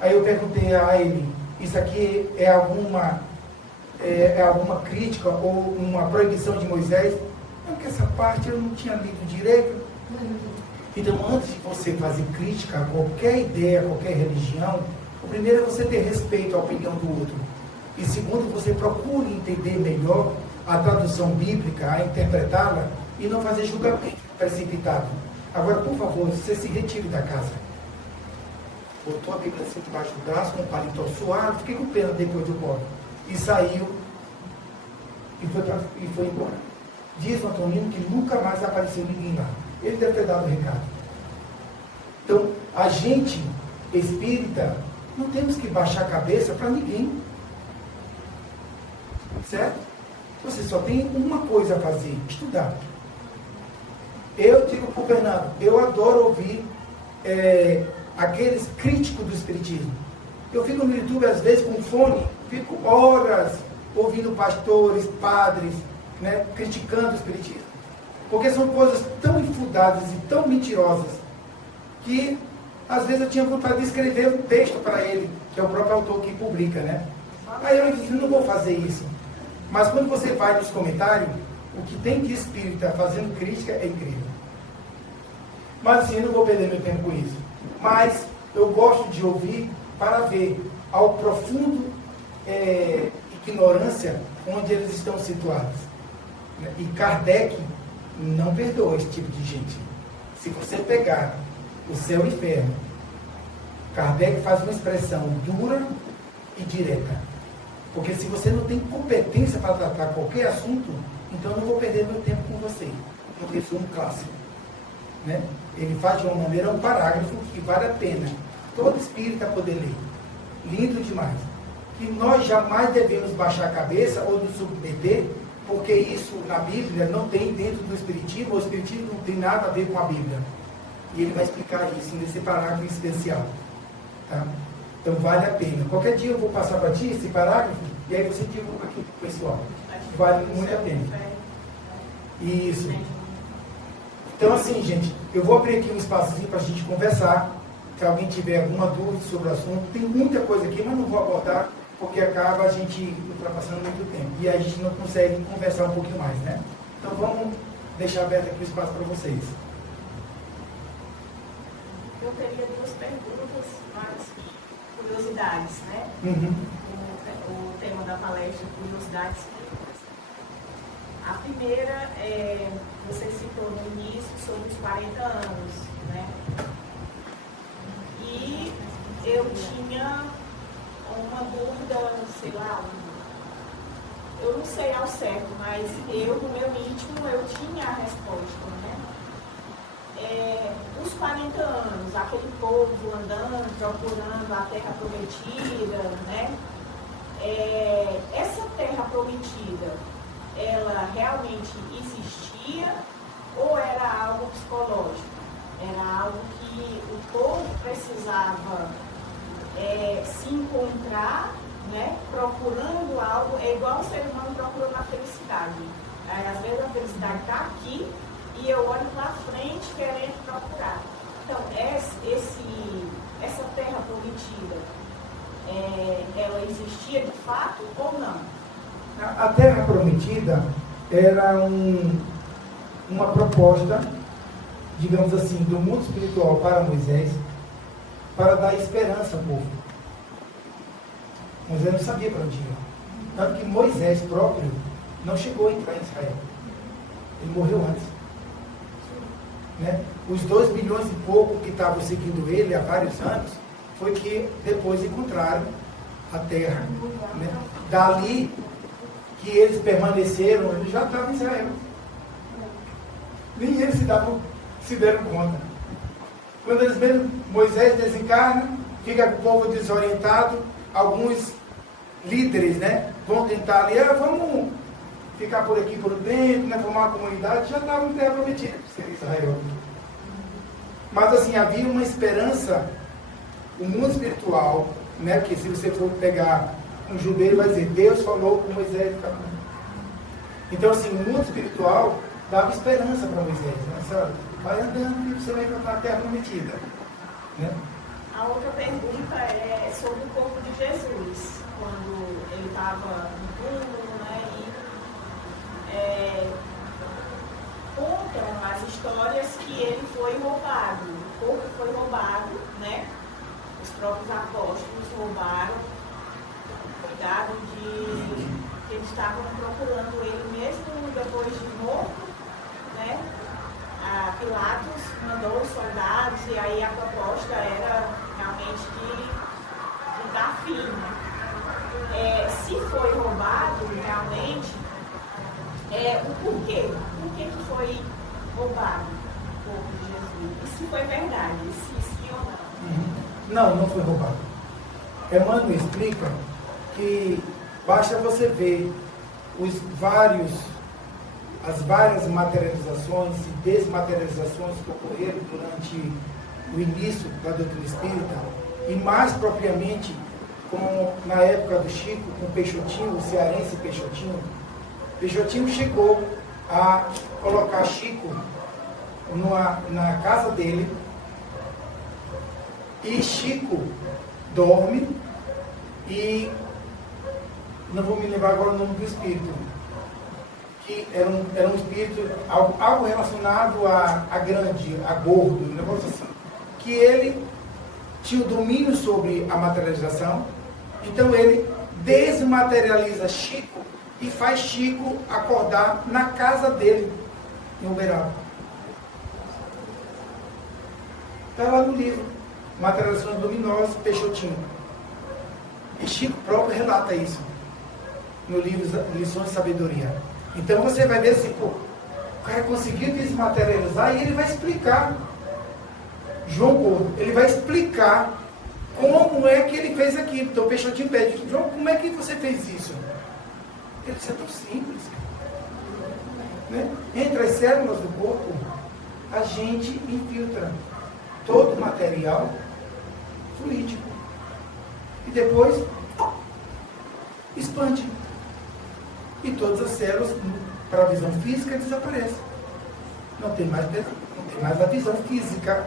Aí eu perguntei a ele, isso aqui é alguma crítica ou uma proibição de Moisés? Não, que essa parte eu não tinha lido direito. Então, antes de você fazer crítica a qualquer ideia, a qualquer religião, o primeiro é você ter respeito à opinião do outro. E segundo, você procure entender melhor a tradução bíblica, a interpretá-la e não fazer julgamento precipitado. Agora, por favor, você se retire da casa. Botou a Bíblia assim debaixo do braço, com um paletó suave, fiquei com pena depois do colo. E saiu e foi embora. Diz o Antonino que nunca mais apareceu ninguém lá. Ele deve ter dado o recado. Então, a gente espírita, não temos que baixar a cabeça para ninguém. Certo? Você só tem uma coisa a fazer, estudar. Eu digo para o Fernando, eu adoro ouvir aqueles críticos do espiritismo. Eu fico no YouTube, às vezes, com fone, fico horas ouvindo pastores, padres, né, criticando o espiritismo. Porque são coisas tão infundadas e tão mentirosas que, às vezes, eu tinha vontade de escrever um texto para ele, que é o próprio autor que publica, né? Aí eu disse, não vou fazer isso. Mas quando você vai nos comentários, o que tem de espírita fazendo crítica é incrível. Mas assim, eu não vou perder meu tempo com isso. Mas eu gosto de ouvir para ver ao profundo ignorância onde eles estão situados. E Kardec não perdoa esse tipo de gente. Se você pegar o céu e o inferno, Kardec faz uma expressão dura e direta. Porque se você não tem competência para tratar qualquer assunto, então eu não vou perder meu tempo com você. Um resumo clássico. Né? Ele faz de uma maneira um parágrafo que vale a pena todo espírita poder ler. Lindo demais. Que nós jamais devemos baixar a cabeça ou nos submeter, porque isso na Bíblia não tem dentro do Espiritismo, o Espiritismo não tem nada a ver com a Bíblia. E ele vai explicar isso nesse parágrafo especial. Tá? Então vale a pena. Qualquer dia eu vou passar para ti esse parágrafo, e aí você divulga aqui para o pessoal. Vale muito a pena. Isso. Então assim, gente, eu vou abrir aqui um espacinho para a gente conversar. Se alguém tiver alguma dúvida sobre o assunto, tem muita coisa aqui, mas não vou abordar, porque acaba a gente ultrapassando muito tempo. E a gente não consegue conversar um pouquinho mais, né? Então vamos deixar aberto aqui o espaço para vocês. Eu teria duas perguntas, mais curiosidades, né? O tema da palestra, curiosidades bíblicas. A primeira é, você citou no início sobre os 40 anos, né? E eu tinha uma dúvida, sei lá, eu não sei ao certo, mas eu, no meu íntimo, eu tinha a resposta, né? Os 40 anos, aquele povo andando, procurando a terra prometida, né? Essa terra prometida, ela realmente existia ou era algo psicológico? Era algo que o povo precisava se encontrar, né? Procurando algo, é igual o ser humano procurando a felicidade. Às vezes a felicidade está aqui e eu olho para frente querendo procurar. Então, essa terra prometida, ela existia de fato ou não? A terra prometida era uma proposta, digamos assim, do mundo espiritual para Moisés, para dar esperança ao povo. Moisés não sabia para onde ir. Tanto que Moisés próprio não chegou a entrar em Israel. Ele morreu antes. Né? Os 2 milhões e pouco que estavam seguindo ele há vários anos, foi que depois encontraram a terra. Né? Dali que eles permaneceram, eles já estavam em Israel. Nem eles se deram conta. Quando eles veem Moisés desencarna, fica o povo desorientado, alguns líderes, né, vão tentar ali, vamos ficar por aqui por dentro, né, formar uma comunidade, já estavam em terra prometida, seria Israel. Mas assim, havia uma esperança, o mundo espiritual, né, que se você for pegar um judeu, vai dizer, Deus falou com Moisés. Então assim, o mundo espiritual dava esperança para Moisés, né? Vai andando e você vai encontrar a terra prometida. Né? A outra pergunta é sobre o corpo de Jesus, quando ele estava no túmulo, né? E contam as histórias que ele foi roubado, o corpo foi roubado, né? Os próprios apóstolos roubaram, cuidado de que eles estavam procurando ele mesmo depois de morto, né? Pilatos mandou os soldados e aí a proposta era realmente de dar fim. Né? Se foi roubado realmente, o porquê? Por que foi roubado o corpo de Jesus? E se foi verdade, se sim ou não? Não foi roubado. Emmanuel explica que basta você ver as várias materializações e desmaterializações que ocorreram durante o início da doutrina espírita, e mais propriamente, como na época do Chico, com Peixotinho, o cearense Peixotinho. Peixotinho chegou a colocar Chico na casa dele, e Chico dorme, e não vou me lembrar agora o nome do espírito, que era um espírito, algo relacionado a grande, a gordo, um negócio assim. Que ele tinha o domínio sobre a materialização, então ele desmaterializa Chico e faz Chico acordar na casa dele, em Uberaba. Está lá no livro, Materializações Luminosas, Peixotinho. E Chico próprio relata isso, no livro Lições de Sabedoria. Então você vai ver assim, pô, o cara conseguiu desmaterializar e ele vai explicar. João Gordo, ele vai explicar como é que ele fez aquilo. Então o Peixotinho pede, João, como é que você fez isso? Ele disse, é tão simples. Né? Entre as células do corpo, a gente infiltra todo o material fluídico. E depois expande. E todas as células, para a visão física, desaparecem. Não tem mais a visão física.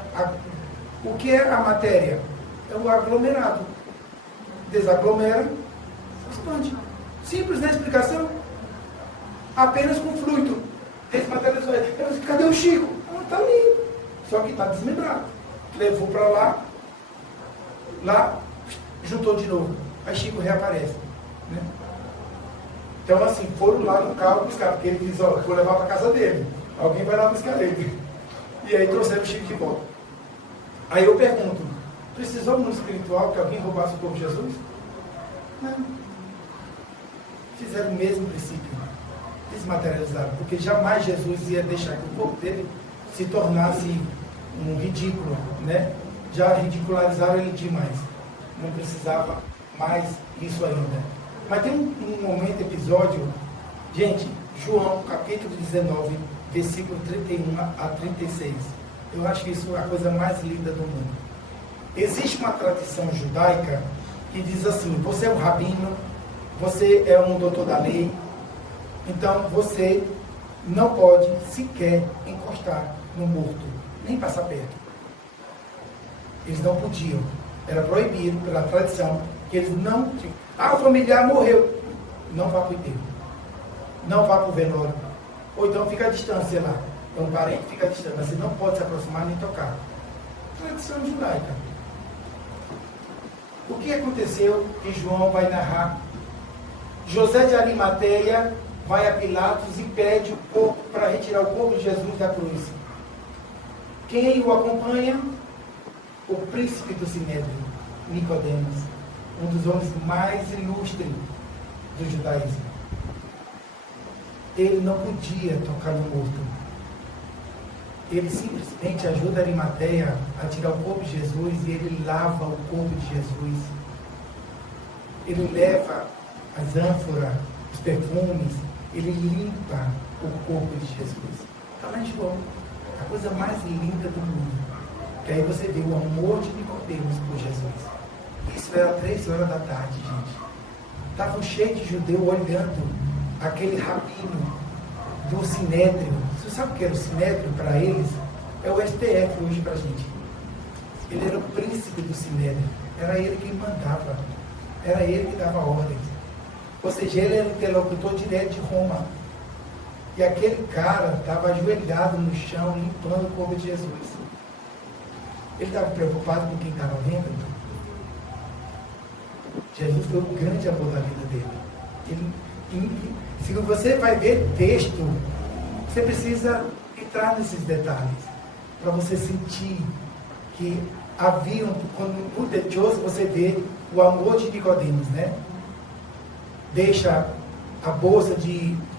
O que é a matéria? É o aglomerado. Desaglomera, expande. Simples, né? Explicação? Apenas com fluido. Desmaterializou. Cadê o Chico? Está ali. Só que está desmembrado. Levou para lá, juntou de novo. Aí Chico reaparece. Né? Então, assim, foram lá no carro buscar, porque ele diz, ó, vou levar para casa dele. Alguém vai lá buscar ele. E aí trouxeram o Chico de volta. Aí eu pergunto, precisou no espiritual que alguém roubasse o corpo de Jesus? Não. Fizeram o mesmo princípio. Desmaterializaram. Porque jamais Jesus ia deixar que o corpo dele se tornasse um ridículo, né? Já ridicularizaram ele demais. Não precisava mais isso ainda. Mas tem um momento, episódio, gente, João, capítulo 19, versículo 31 a 36. Eu acho que isso é a coisa mais linda do mundo. Existe uma tradição judaica que diz assim, você é um rabino, você é um doutor da lei, então você não pode sequer encostar no morto, nem passar perto. Eles não podiam, era proibido pela tradição, que eles não tinham. Ah, o familiar morreu, não vá para o enterro, não vá para o velório, ou então fica à distância lá. Então um parente fica à distância, mas você não pode se aproximar nem tocar. Tradição judaica. O que aconteceu que João vai narrar? José de Arimateia vai a Pilatos e pede o corpo para retirar o corpo de Jesus da cruz. Quem o acompanha? O príncipe do Sinédrio, Nicodemos, um dos homens mais ilustres do judaísmo. Ele não podia tocar no morto. Ele simplesmente ajuda Arimateia a tirar o corpo de Jesus e ele lava o corpo de Jesus. Ele leva as ânforas, os perfumes, ele limpa o corpo de Jesus. Está lá em João, a coisa mais linda do mundo. Que aí você vê o amor de Nicodemos por Jesus. Isso era 3 horas da tarde, gente. Estavam cheios de judeus olhando aquele rabino do Sinédrio. Você sabe o que era o Sinédrio para eles? É o STF hoje para a gente. Ele era o príncipe do Sinédrio. Era ele quem mandava. Era ele que dava ordens. Ou seja, ele era o interlocutor direto de Roma. E aquele cara estava ajoelhado no chão, limpando o corpo de Jesus. Ele estava preocupado com quem estava vendo. Jesus foi o grande amor da vida dele. Se você vai ver texto, você precisa entrar nesses detalhes, para você sentir que havia, no Dechoso você vê o amor de Nicodemos, né? Deixa a bolsa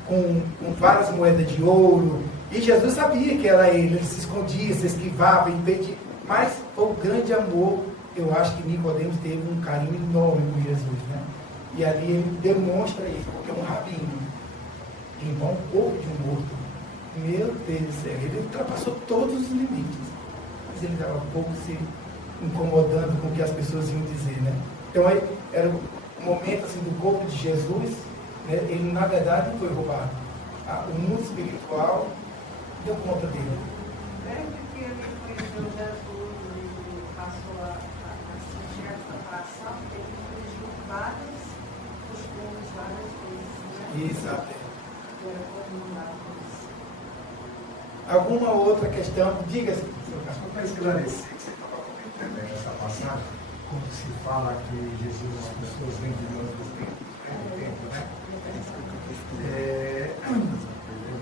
com várias moedas de ouro, e Jesus sabia que era ele se escondia, se esquivava, impedia, mas foi um grande amor. Eu acho que Nicodemos teve um carinho enorme por Jesus, né? E ali ele demonstra isso, porque é um rabino. Limpar um corpo de um morto. Meu Deus do céu, ele ultrapassou todos os limites. Mas ele estava pouco se incomodando com o que as pessoas iam dizer, né? Então aí era um momento assim, do corpo de Jesus, né? Ele na verdade não foi roubado. O mundo espiritual deu conta dele. Desde que ele conheceu Jesus e passou a sentir essa atração, ele infringiu vários costumes, várias coisas. Né? Exato. Alguma outra questão? Diga-se. Só para esclarecer, que você estava comentando essa passagem, quando se fala que Jesus, as pessoas vêm de nós do tempo, né?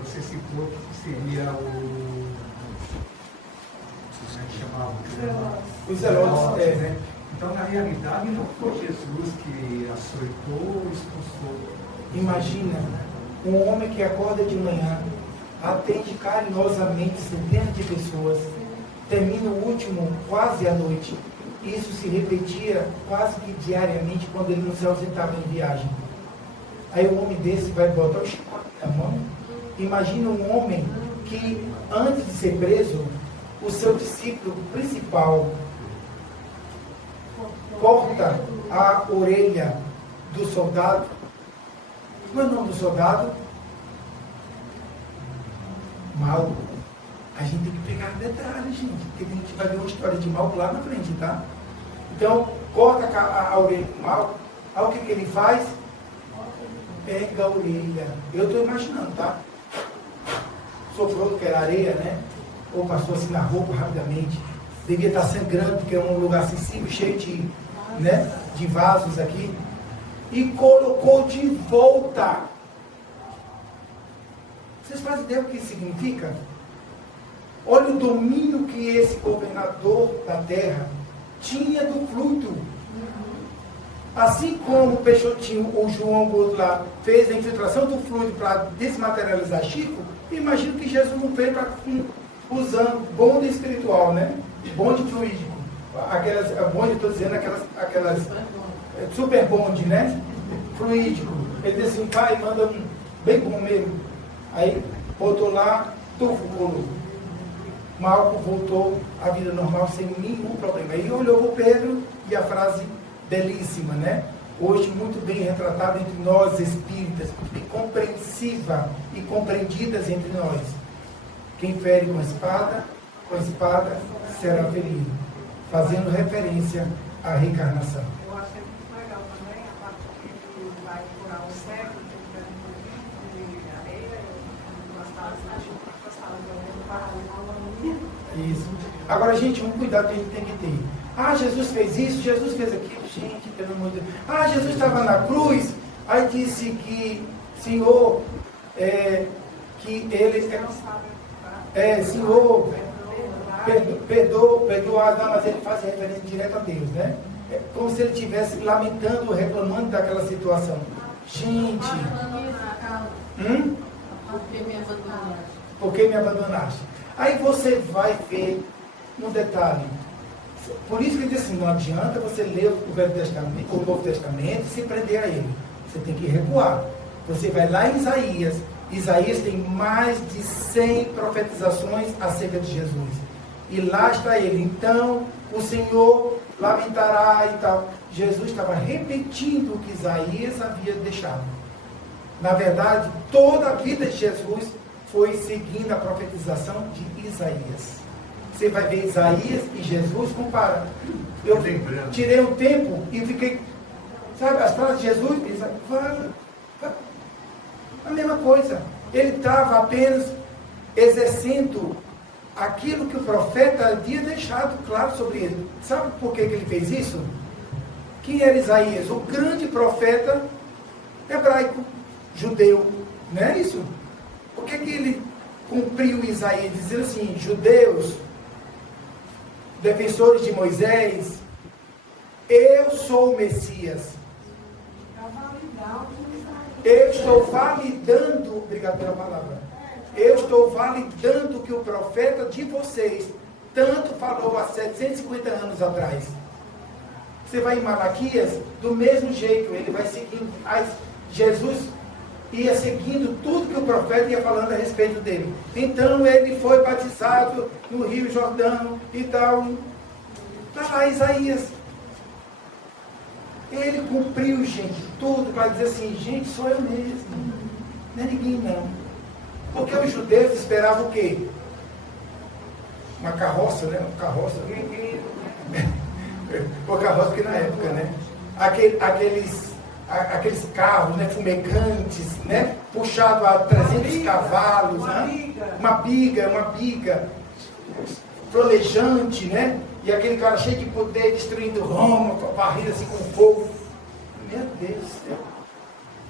Você citou que seria o. Como é que chamava? Os zelotes, né? Então, na realidade, não foi Jesus que açoitou ou expulsou. Imagina um homem que acorda de manhã, atende carinhosamente centenas de pessoas, termina o último quase à noite. Isso se repetia quase que diariamente quando ele não se ausentava em viagem. Aí um homem desse vai botar o chicote na mão. Imagina um homem que, antes de ser preso, o seu discípulo principal corta a orelha do soldado. Qual é o nome do soldado? Malco. A gente tem que pegar detalhes, gente, porque a gente vai ver uma história de Malco lá na frente, tá? Então, corta a orelha do Malco. Aí o que ele faz? Pega a orelha. Eu estou imaginando, tá? Sofreu que era areia, né? Ou passou assim na roupa rapidamente. Devia estar sangrando, porque é um lugar sensível, cheio de, né, de vasos aqui. E colocou de volta. Vocês fazem ideia do que isso significa? Olha o domínio que esse governador da terra tinha do fluido. Assim como o Peixotinho, o João Gordo lá, fez a infiltração do fluido para desmaterializar Chico, imagino que Jesus não fez usando bonde espiritual, né? Bonde fluídico. Bonde, estou dizendo, aquelas super bonde, né? Fluídico. Ele disse assim, pai, manda um bem bom mesmo. Aí botou lá, tufo, colou. Malco voltou à vida normal sem nenhum problema. Aí olhou o Pedro e a frase belíssima, né? Hoje muito bem retratada entre nós espíritas e compreensiva e compreendidas entre nós. Quem fere com a espada será ferido. Fazendo referência à reencarnação. Eu achei muito legal também a parte que ele vai curar o cego, que ele pega um pouquinho de areia, umas talas de areia, Isso. Agora, gente, um cuidado que a gente tem que ter. Ah, Jesus fez isso, Jesus fez aquilo. Gente, pelo amor de Deus. Ah, Jesus estava na cruz, aí disse que, Senhor, que ele... Senhor, perdoa, não, mas ele faz referência direto a Deus, né? É como se ele estivesse lamentando, reclamando daquela situação. Gente... Porque me abandonaste? Aí você vai ver um detalhe. Por isso que ele diz assim, não adianta você ler o Velho Testamento, o Novo Testamento e se prender a ele. Você tem que recuar. Você vai lá em Isaías. Isaías tem mais de 100 profetizações acerca de Jesus. E lá está ele. Então, o Senhor lamentará e tal. Jesus estava repetindo o que Isaías havia deixado. Na verdade, toda a vida de Jesus foi seguindo a profetização de Isaías. Você vai ver Isaías e Jesus, compara. Eu tirei um tempo e fiquei, sabe, as frases de Jesus, a mesma coisa. Ele estava apenas exercendo aquilo que o profeta havia deixado claro sobre ele. Sabe por que ele fez isso? Quem era Isaías? O grande profeta hebraico, judeu. Não é isso? Por que ele cumpriu Isaías, dizendo assim, judeus, defensores de Moisés, eu sou o Messias. Eu estou validando, obrigado pela palavra, eu estou validando o que o profeta de vocês tanto falou há 750 anos atrás. Você vai em Malaquias, do mesmo jeito, ele vai seguindo, Jesus ia seguindo tudo que o profeta ia falando a respeito dele. Então ele foi batizado no Rio Jordão e tal. Está lá Isaías. Ele cumpriu, gente, tudo para dizer assim, gente, sou eu mesmo. Não é ninguém não. Porque os judeus esperavam o quê? Uma carroça, né? Uma carroça. Uma carroça, porque na época, né? aqueles carros, né, fumegantes, né, puxado a 300 cavalos, uma biga florejante, né, e aquele cara cheio de poder, destruindo Roma, com a barriga assim com fogo. Meu Deus do céu.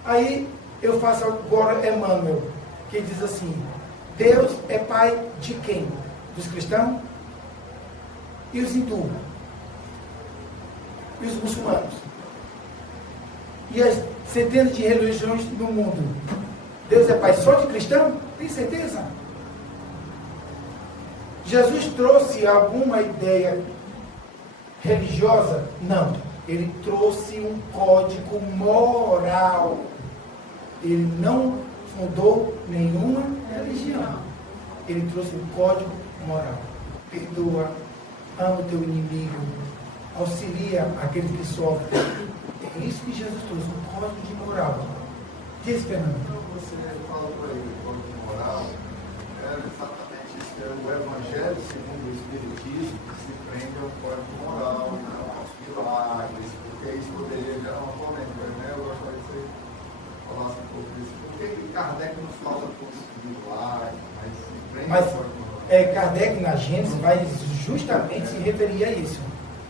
Aí eu faço agora Emmanuel, que diz assim: Deus é pai de quem? Dos cristãos? E os hindus? E os muçulmanos? E as centenas de religiões no mundo? Deus é pai só de cristão? Tem certeza? Jesus trouxe alguma ideia religiosa? Não. Ele trouxe um código moral. Ele não fundou nenhuma religião. Ele trouxe um código moral. Perdoa, ama o teu inimigo, auxilia aquele que sofre. É isso que Jesus trouxe, um código de moral. Diz, Fernando. Então você fala por aí, o código moral, é exatamente isso, que é o Evangelho segundo o Espiritismo, que se prende ao código moral, não aos milagres, porque isso poderia gerar uma polêmica, né? Eu gostaria que você falasse um pouco disso. Por que Kardec nos fala dos milagres, mas se prende ao código moral? Kardec na Gênesis vai justamente se referir a isso.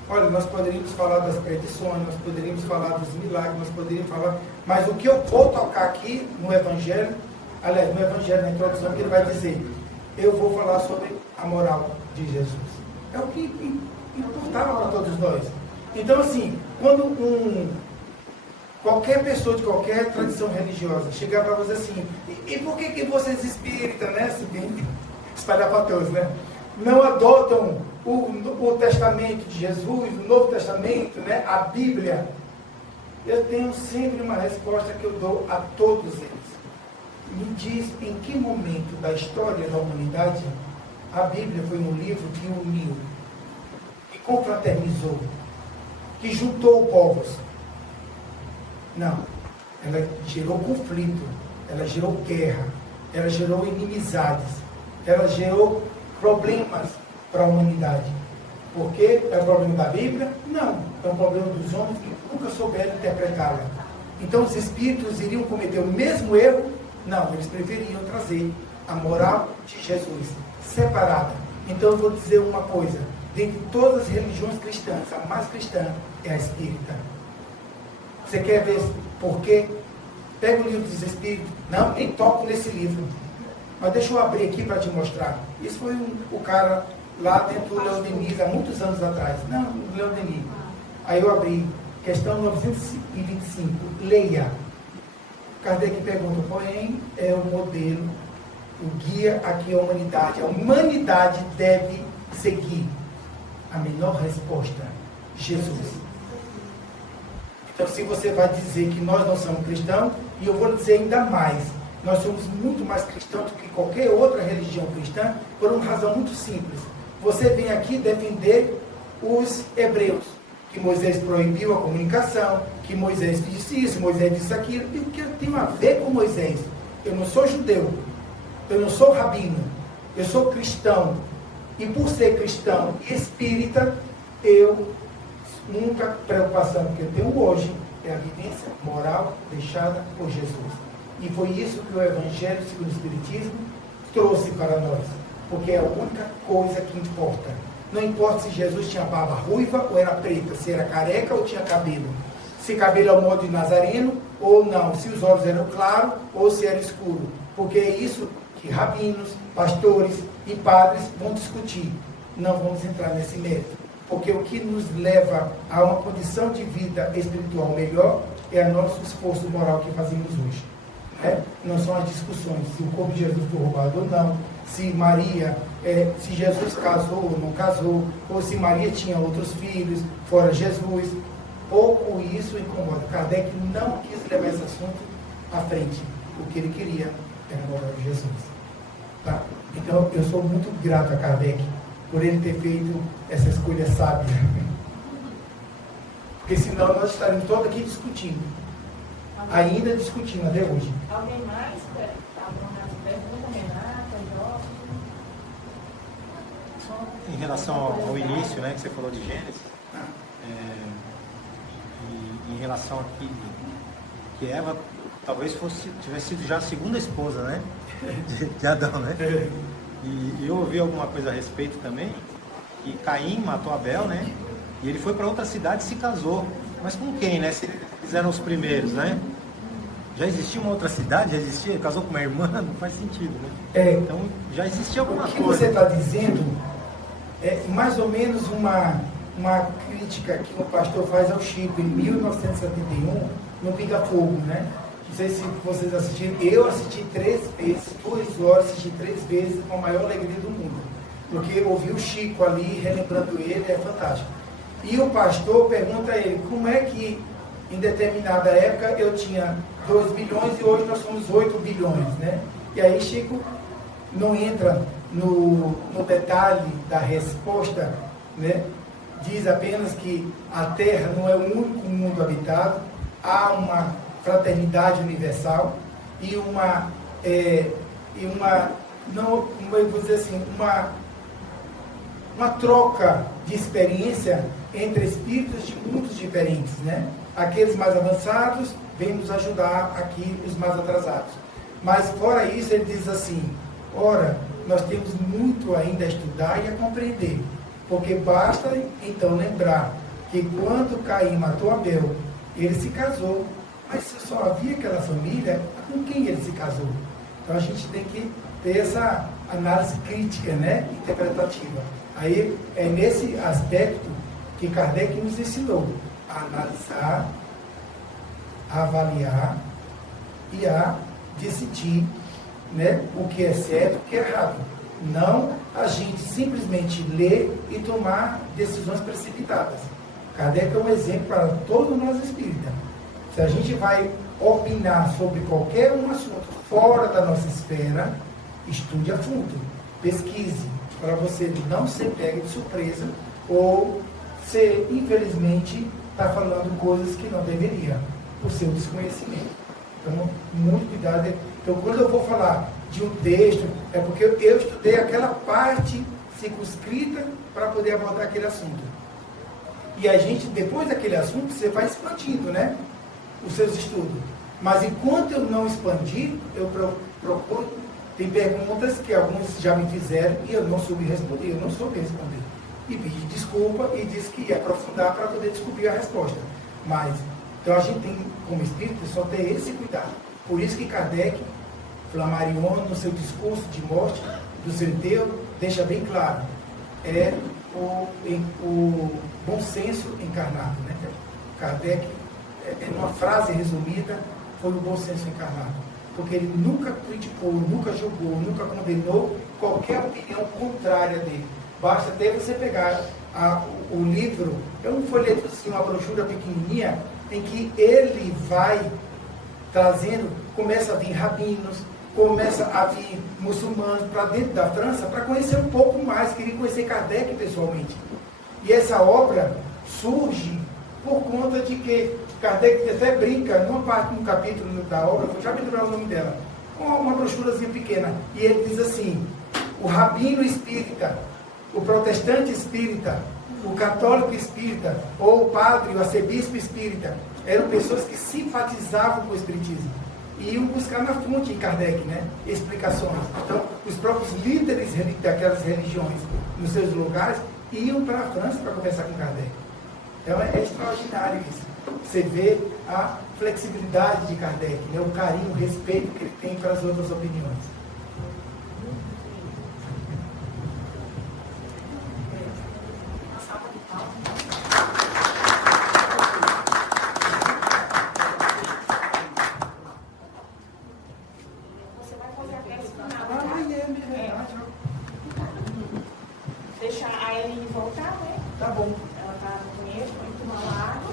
Olha, nós poderíamos falar das predições, nós poderíamos falar dos milagres, nós poderíamos falar... Mas o que eu vou tocar aqui no Evangelho, aliás, no Evangelho, na introdução, que ele vai dizer, eu vou falar sobre a moral de Jesus. É o que importava para todos nós. Então, assim, quando qualquer pessoa de qualquer tradição religiosa chegar para você assim, e por que vocês espíritas, né, se bem espalhar para todos, né, não adotam o Testamento de Jesus, o Novo Testamento, né, a Bíblia? Eu tenho sempre uma resposta que eu dou a todos eles. Me diz em que momento da história da humanidade a Bíblia foi um livro que uniu, que confraternizou, que juntou povos. Não. Ela gerou conflito, ela gerou guerra, ela gerou inimizades, ela gerou problemas para a humanidade. Por quê? É o problema da Bíblia? Não. É um problema dos homens que nunca souberam interpretá-la. Então os espíritos iriam cometer o mesmo erro? Não, eles preferiam trazer a moral de Jesus separada. Então eu vou dizer uma coisa: dentre todas as religiões cristãs, a mais cristã é a espírita. Você quer ver por quê? Pega o livro dos Espíritos. Não, nem toco nesse livro. Mas deixa eu abrir aqui para te mostrar. Isso foi o cara lá dentro do Leon Denis, há muitos anos atrás. Não, do Leon Denis. Aí eu abri, questão 925, leia. Kardec pergunta, porém, é o modelo, o guia a que a humanidade deve seguir. A melhor resposta, Jesus. Então, se você vai dizer que nós não somos cristãos, e eu vou dizer ainda mais, nós somos muito mais cristãos do que qualquer outra religião cristã, por uma razão muito simples. Você vem aqui defender os hebreus, que Moisés proibiu a comunicação, que Moisés disse isso, Moisés disse aquilo, e o que eu tenho a ver com Moisés? Eu não sou judeu, eu não sou rabino, eu sou cristão, e por ser cristão e espírita, eu única preocupação que eu tenho hoje é a vivência moral deixada por Jesus. E foi isso que o Evangelho segundo o Espiritismo trouxe para nós. Porque é a única coisa que importa. Não importa se Jesus tinha barba ruiva ou era preta, se era careca ou tinha cabelo. Se cabelo é o modo de Nazareno ou não. Se os olhos eram claros ou se era escuro. Porque é isso que rabinos, pastores e padres vão discutir. Não vamos entrar nesse mérito. Porque o que nos leva a uma condição de vida espiritual melhor é o nosso esforço moral que fazemos hoje. Não são as discussões se o corpo de Jesus foi roubado ou não, se Maria, se Jesus casou ou não casou, ou se Maria tinha outros filhos, fora Jesus. Pouco isso incomoda. Kardec não quis levar esse assunto à frente. O que ele queria era a moral de Jesus. Tá? Então eu sou muito grato a Kardec por ele ter feito essa escolha sábia. Porque senão nós estaríamos todos aqui discutindo. Ainda discutindo até hoje. Alguém mais? Pergunta, Renata, Jorge? Em relação ao início, né, que você falou de Gênesis, e em relação aqui que Eva talvez tivesse sido já a segunda esposa, né? De Adão, né? E eu ouvi alguma coisa a respeito também, que Caim matou Abel, né? E ele foi para outra cidade e se casou. Mas com quem, né? Se eles eram os primeiros, né? Já existia uma outra cidade? Já existia? Ele casou com uma irmã? Não faz sentido, né? Então já existia alguma coisa. O que você está dizendo é mais ou menos uma crítica que o pastor faz ao Chico em 1971, no Pinga Fogo, né? Não sei se vocês assistiram. Eu assisti 3 vezes, 2 horas, assisti 3 vezes com a maior alegria do mundo. Porque ouvir o Chico ali, relembrando ele, é fantástico. E o pastor pergunta a ele, como é que em determinada época eu tinha 2 bilhões e hoje nós somos 8 bilhões, né? E aí Chico não entra no detalhe da resposta, né? Diz apenas que a Terra não é o único mundo habitado, há uma fraternidade universal e não, como eu vou dizer assim, uma troca de experiência entre espíritos de mundos diferentes, né? Aqueles mais avançados vêm nos ajudar aqui, os mais atrasados. Mas fora isso, ele diz assim, ora, nós temos muito ainda a estudar e a compreender, porque basta então lembrar que quando Caim matou Abel, ele se casou, mas só havia aquela família, com quem ele se casou? Então a gente tem que ter essa análise crítica, né, interpretativa. Aí é nesse aspecto que Kardec nos ensinou a analisar, a avaliar e a decidir, né, o que é certo e o que é errado. Não a gente simplesmente ler e tomar decisões precipitadas. Kardec é um exemplo para todos nós espíritas. Se a gente vai opinar sobre qualquer um assunto fora da nossa esfera, estude a fundo, pesquise, para você não ser pego de surpresa ou ser, infelizmente, está falando coisas que não deveria, por seu desconhecimento. Então, muito cuidado. Então, quando eu vou falar de um texto, é porque eu estudei aquela parte circunscrita para poder abordar aquele assunto. E a gente, depois daquele assunto, você vai expandindo, né, os seus estudos. Mas enquanto eu não expandir, eu procuro. Tem perguntas que alguns já me fizeram e eu não soube responder, E pedi desculpa e disse que ia aprofundar para poder descobrir a resposta. Mas, então a gente tem, como espírito, só ter esse cuidado. Por isso que Kardec, Flammarion, no seu discurso de morte do seu enterro, deixa bem claro, é o bom senso encarnado, né? Kardec, numa frase resumida, foi o bom senso encarnado. Porque ele nunca criticou, nunca julgou, nunca condenou qualquer opinião contrária dele. Basta até você pegar o livro, é um folheto assim, uma brochura pequenininha, em que ele vai trazendo, começa a vir rabinos, começa a vir muçulmanos para dentro da França para conhecer um pouco mais, queria conhecer Kardec pessoalmente. E essa obra surge por conta de que Kardec até brinca, numa parte, num capítulo da obra, vou já me lembrar o nome dela, com uma brochurazinha pequena, e ele diz assim, o rabino espírita, o protestante espírita, o católico espírita, ou o padre, o arcebispo espírita, eram pessoas que simpatizavam com o espiritismo, e iam buscar na fonte em Kardec, né, explicações. Então, os próprios líderes daquelas religiões, nos seus lugares, iam para a França para conversar com Kardec. Então, é extraordinário isso. Você vê a flexibilidade de Kardec, né? O carinho, o respeito que ele tem para as outras opiniões. Você vai fazer a peça final. Deixa a Ellen voltar, né? Tá bom. Ela está no banheiro, foi tomar água.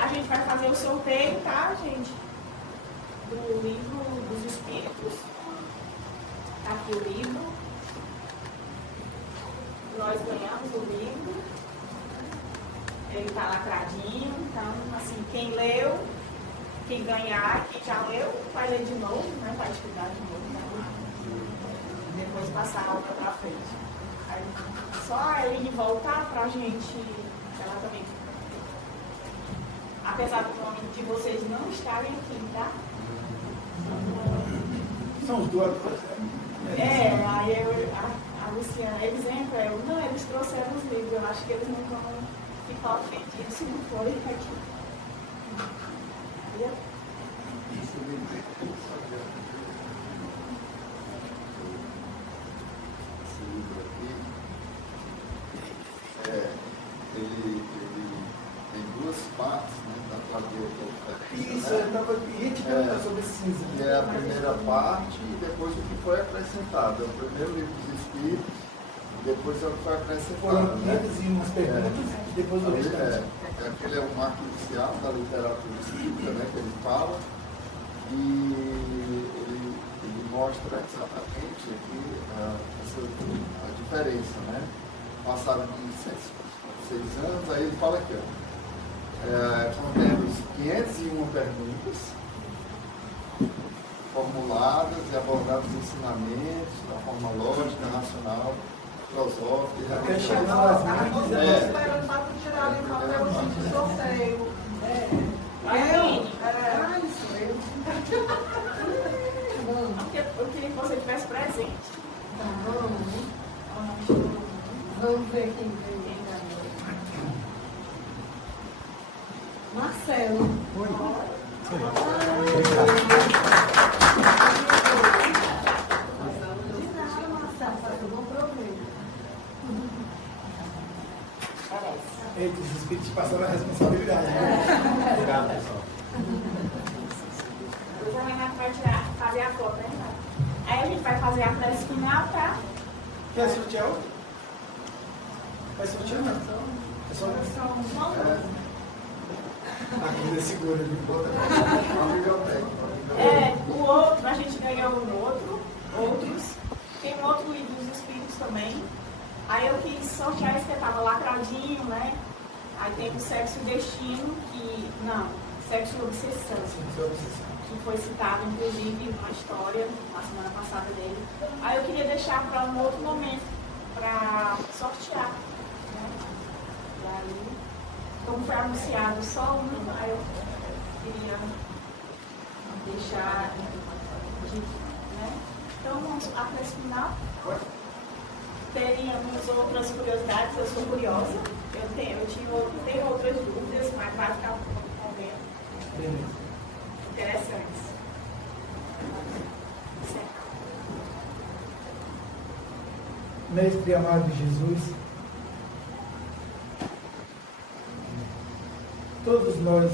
A gente vai fazer o sorteio, tá, gente? Do livro dos Espíritos. Tá aqui o livro. Nós ganhamos o livro. Ele tá lacradinho. Então, assim, quem leu, quem ganhar, quem já leu, vai ler de novo, né? Vai estudar de novo. Né? Depois passar a obra pra frente. Aí, só a Eline voltar pra gente. Ela também. apesar do nome de vocês não estarem aqui, tá? São os dois. Aí a Luciana, eles entram, não, eles trouxeram os livros, eu acho que eles não vão ficar ofendidos se não forem aqui. Esse livro aqui, ele tem duas partes, né? Dá para ver Isso, eu ia te perguntar sobre esse cinza. que é a primeira parte e depois o que foi acrescentado. É o primeiro livro dos Espíritos e depois é o que foi acrescentado. Foram Né? 501 perguntas e depois o restante. Aquele é o marco inicial da literatura espírita, né, que ele fala, e ele mostra exatamente aqui a diferença, né? Passaram de 6 anos, aí ele fala aqui, contemos 501 perguntas formuladas e abordados os ensinamentos da forma lógica, racional, filosófica. Até chegar às Estamos mídias. esperando para tirar ali o papel de sorteio. Isso, eu. Porque eu queria que você tivesse presente. Vamos ver quem vem da noite. Marcelo. Eita, os espíritos passaram a responsabilidade. Né? Obrigado, pessoal. Depois a Renata vai fazer a foto, né, Renata? Aí a gente vai fazer a prece final, tá? Quer sortear outro? Vai sortear não? É só aqui é seguro ali. O outro, a gente ganhou outros. Tem um outro livro dos Espíritos também. Aí eu quis sortear esse que estava lacradinho, né? Aí tem o Sexo e Destino, Sexo e Obsessão, que foi citado, inclusive, numa história, na semana passada dele. Aí eu queria deixar para um outro momento, para sortear, né? E aí, como foi anunciado só um, aí eu queria deixar, né? Então, vamos à prece final. Teríamos outras curiosidades, eu sou curiosa, eu tenho outras dúvidas, mas vai ficar com vendo. Interessantes. Certo. Mestre amado Jesus, todos nós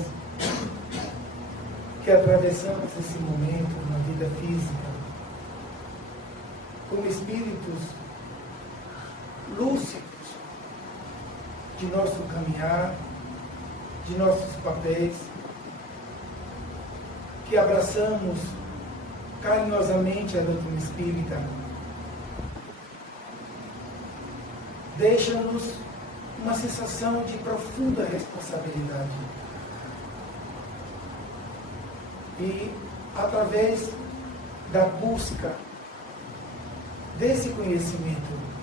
que atravessamos esse momento na vida física, como espíritos lúcidos de nosso caminhar, de nossos papéis, que abraçamos carinhosamente a doutrina espírita, deixa-nos uma sensação de profunda responsabilidade. E, através da busca desse conhecimento,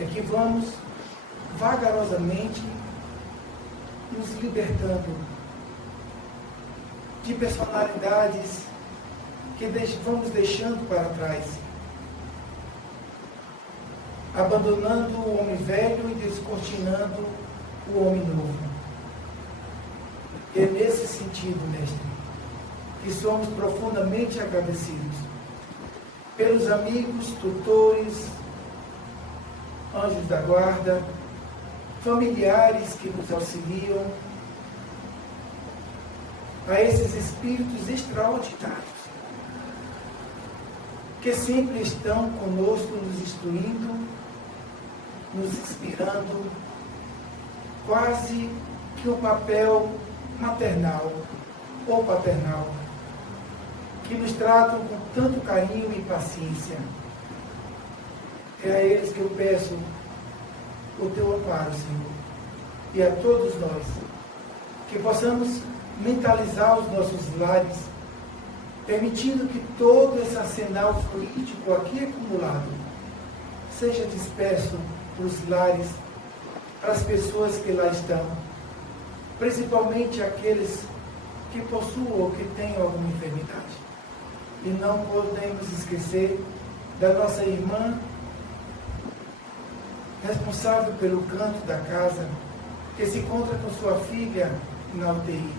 é que vamos vagarosamente nos libertando de personalidades que vamos deixando para trás, abandonando o homem velho e descortinando o homem novo. É nesse sentido, mestre, que somos profundamente agradecidos pelos amigos, tutores, anjos da guarda, familiares que nos auxiliam, a esses espíritos extraordinários, que sempre estão conosco, nos instruindo, nos inspirando, quase que um papel maternal ou paternal, que nos tratam com tanto carinho e paciência. É a eles que eu peço o teu amparo, Senhor, e a todos nós, que possamos mentalizar os nossos lares, permitindo que todo esse arsenal fluídico aqui acumulado seja disperso para os lares, para as pessoas que lá estão, principalmente aqueles que possuem ou que têm alguma enfermidade. E não podemos esquecer da nossa irmã responsável pelo canto da casa, que se encontra com sua filha na UTI.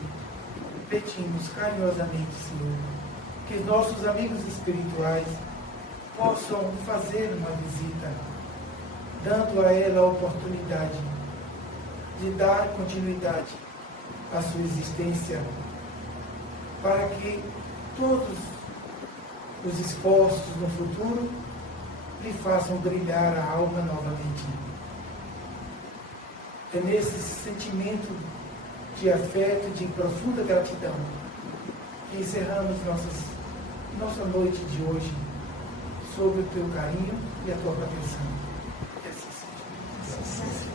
Pedimos carinhosamente, Senhor, que nossos amigos espirituais possam fazer uma visita, dando a ela a oportunidade de dar continuidade à sua existência, para que todos os esforços no futuro lhe façam brilhar a alma novamente. É nesse sentimento de afeto, de profunda gratidão, que encerramos nossa noite de hoje, sob o teu carinho e a tua proteção. Que assim seja.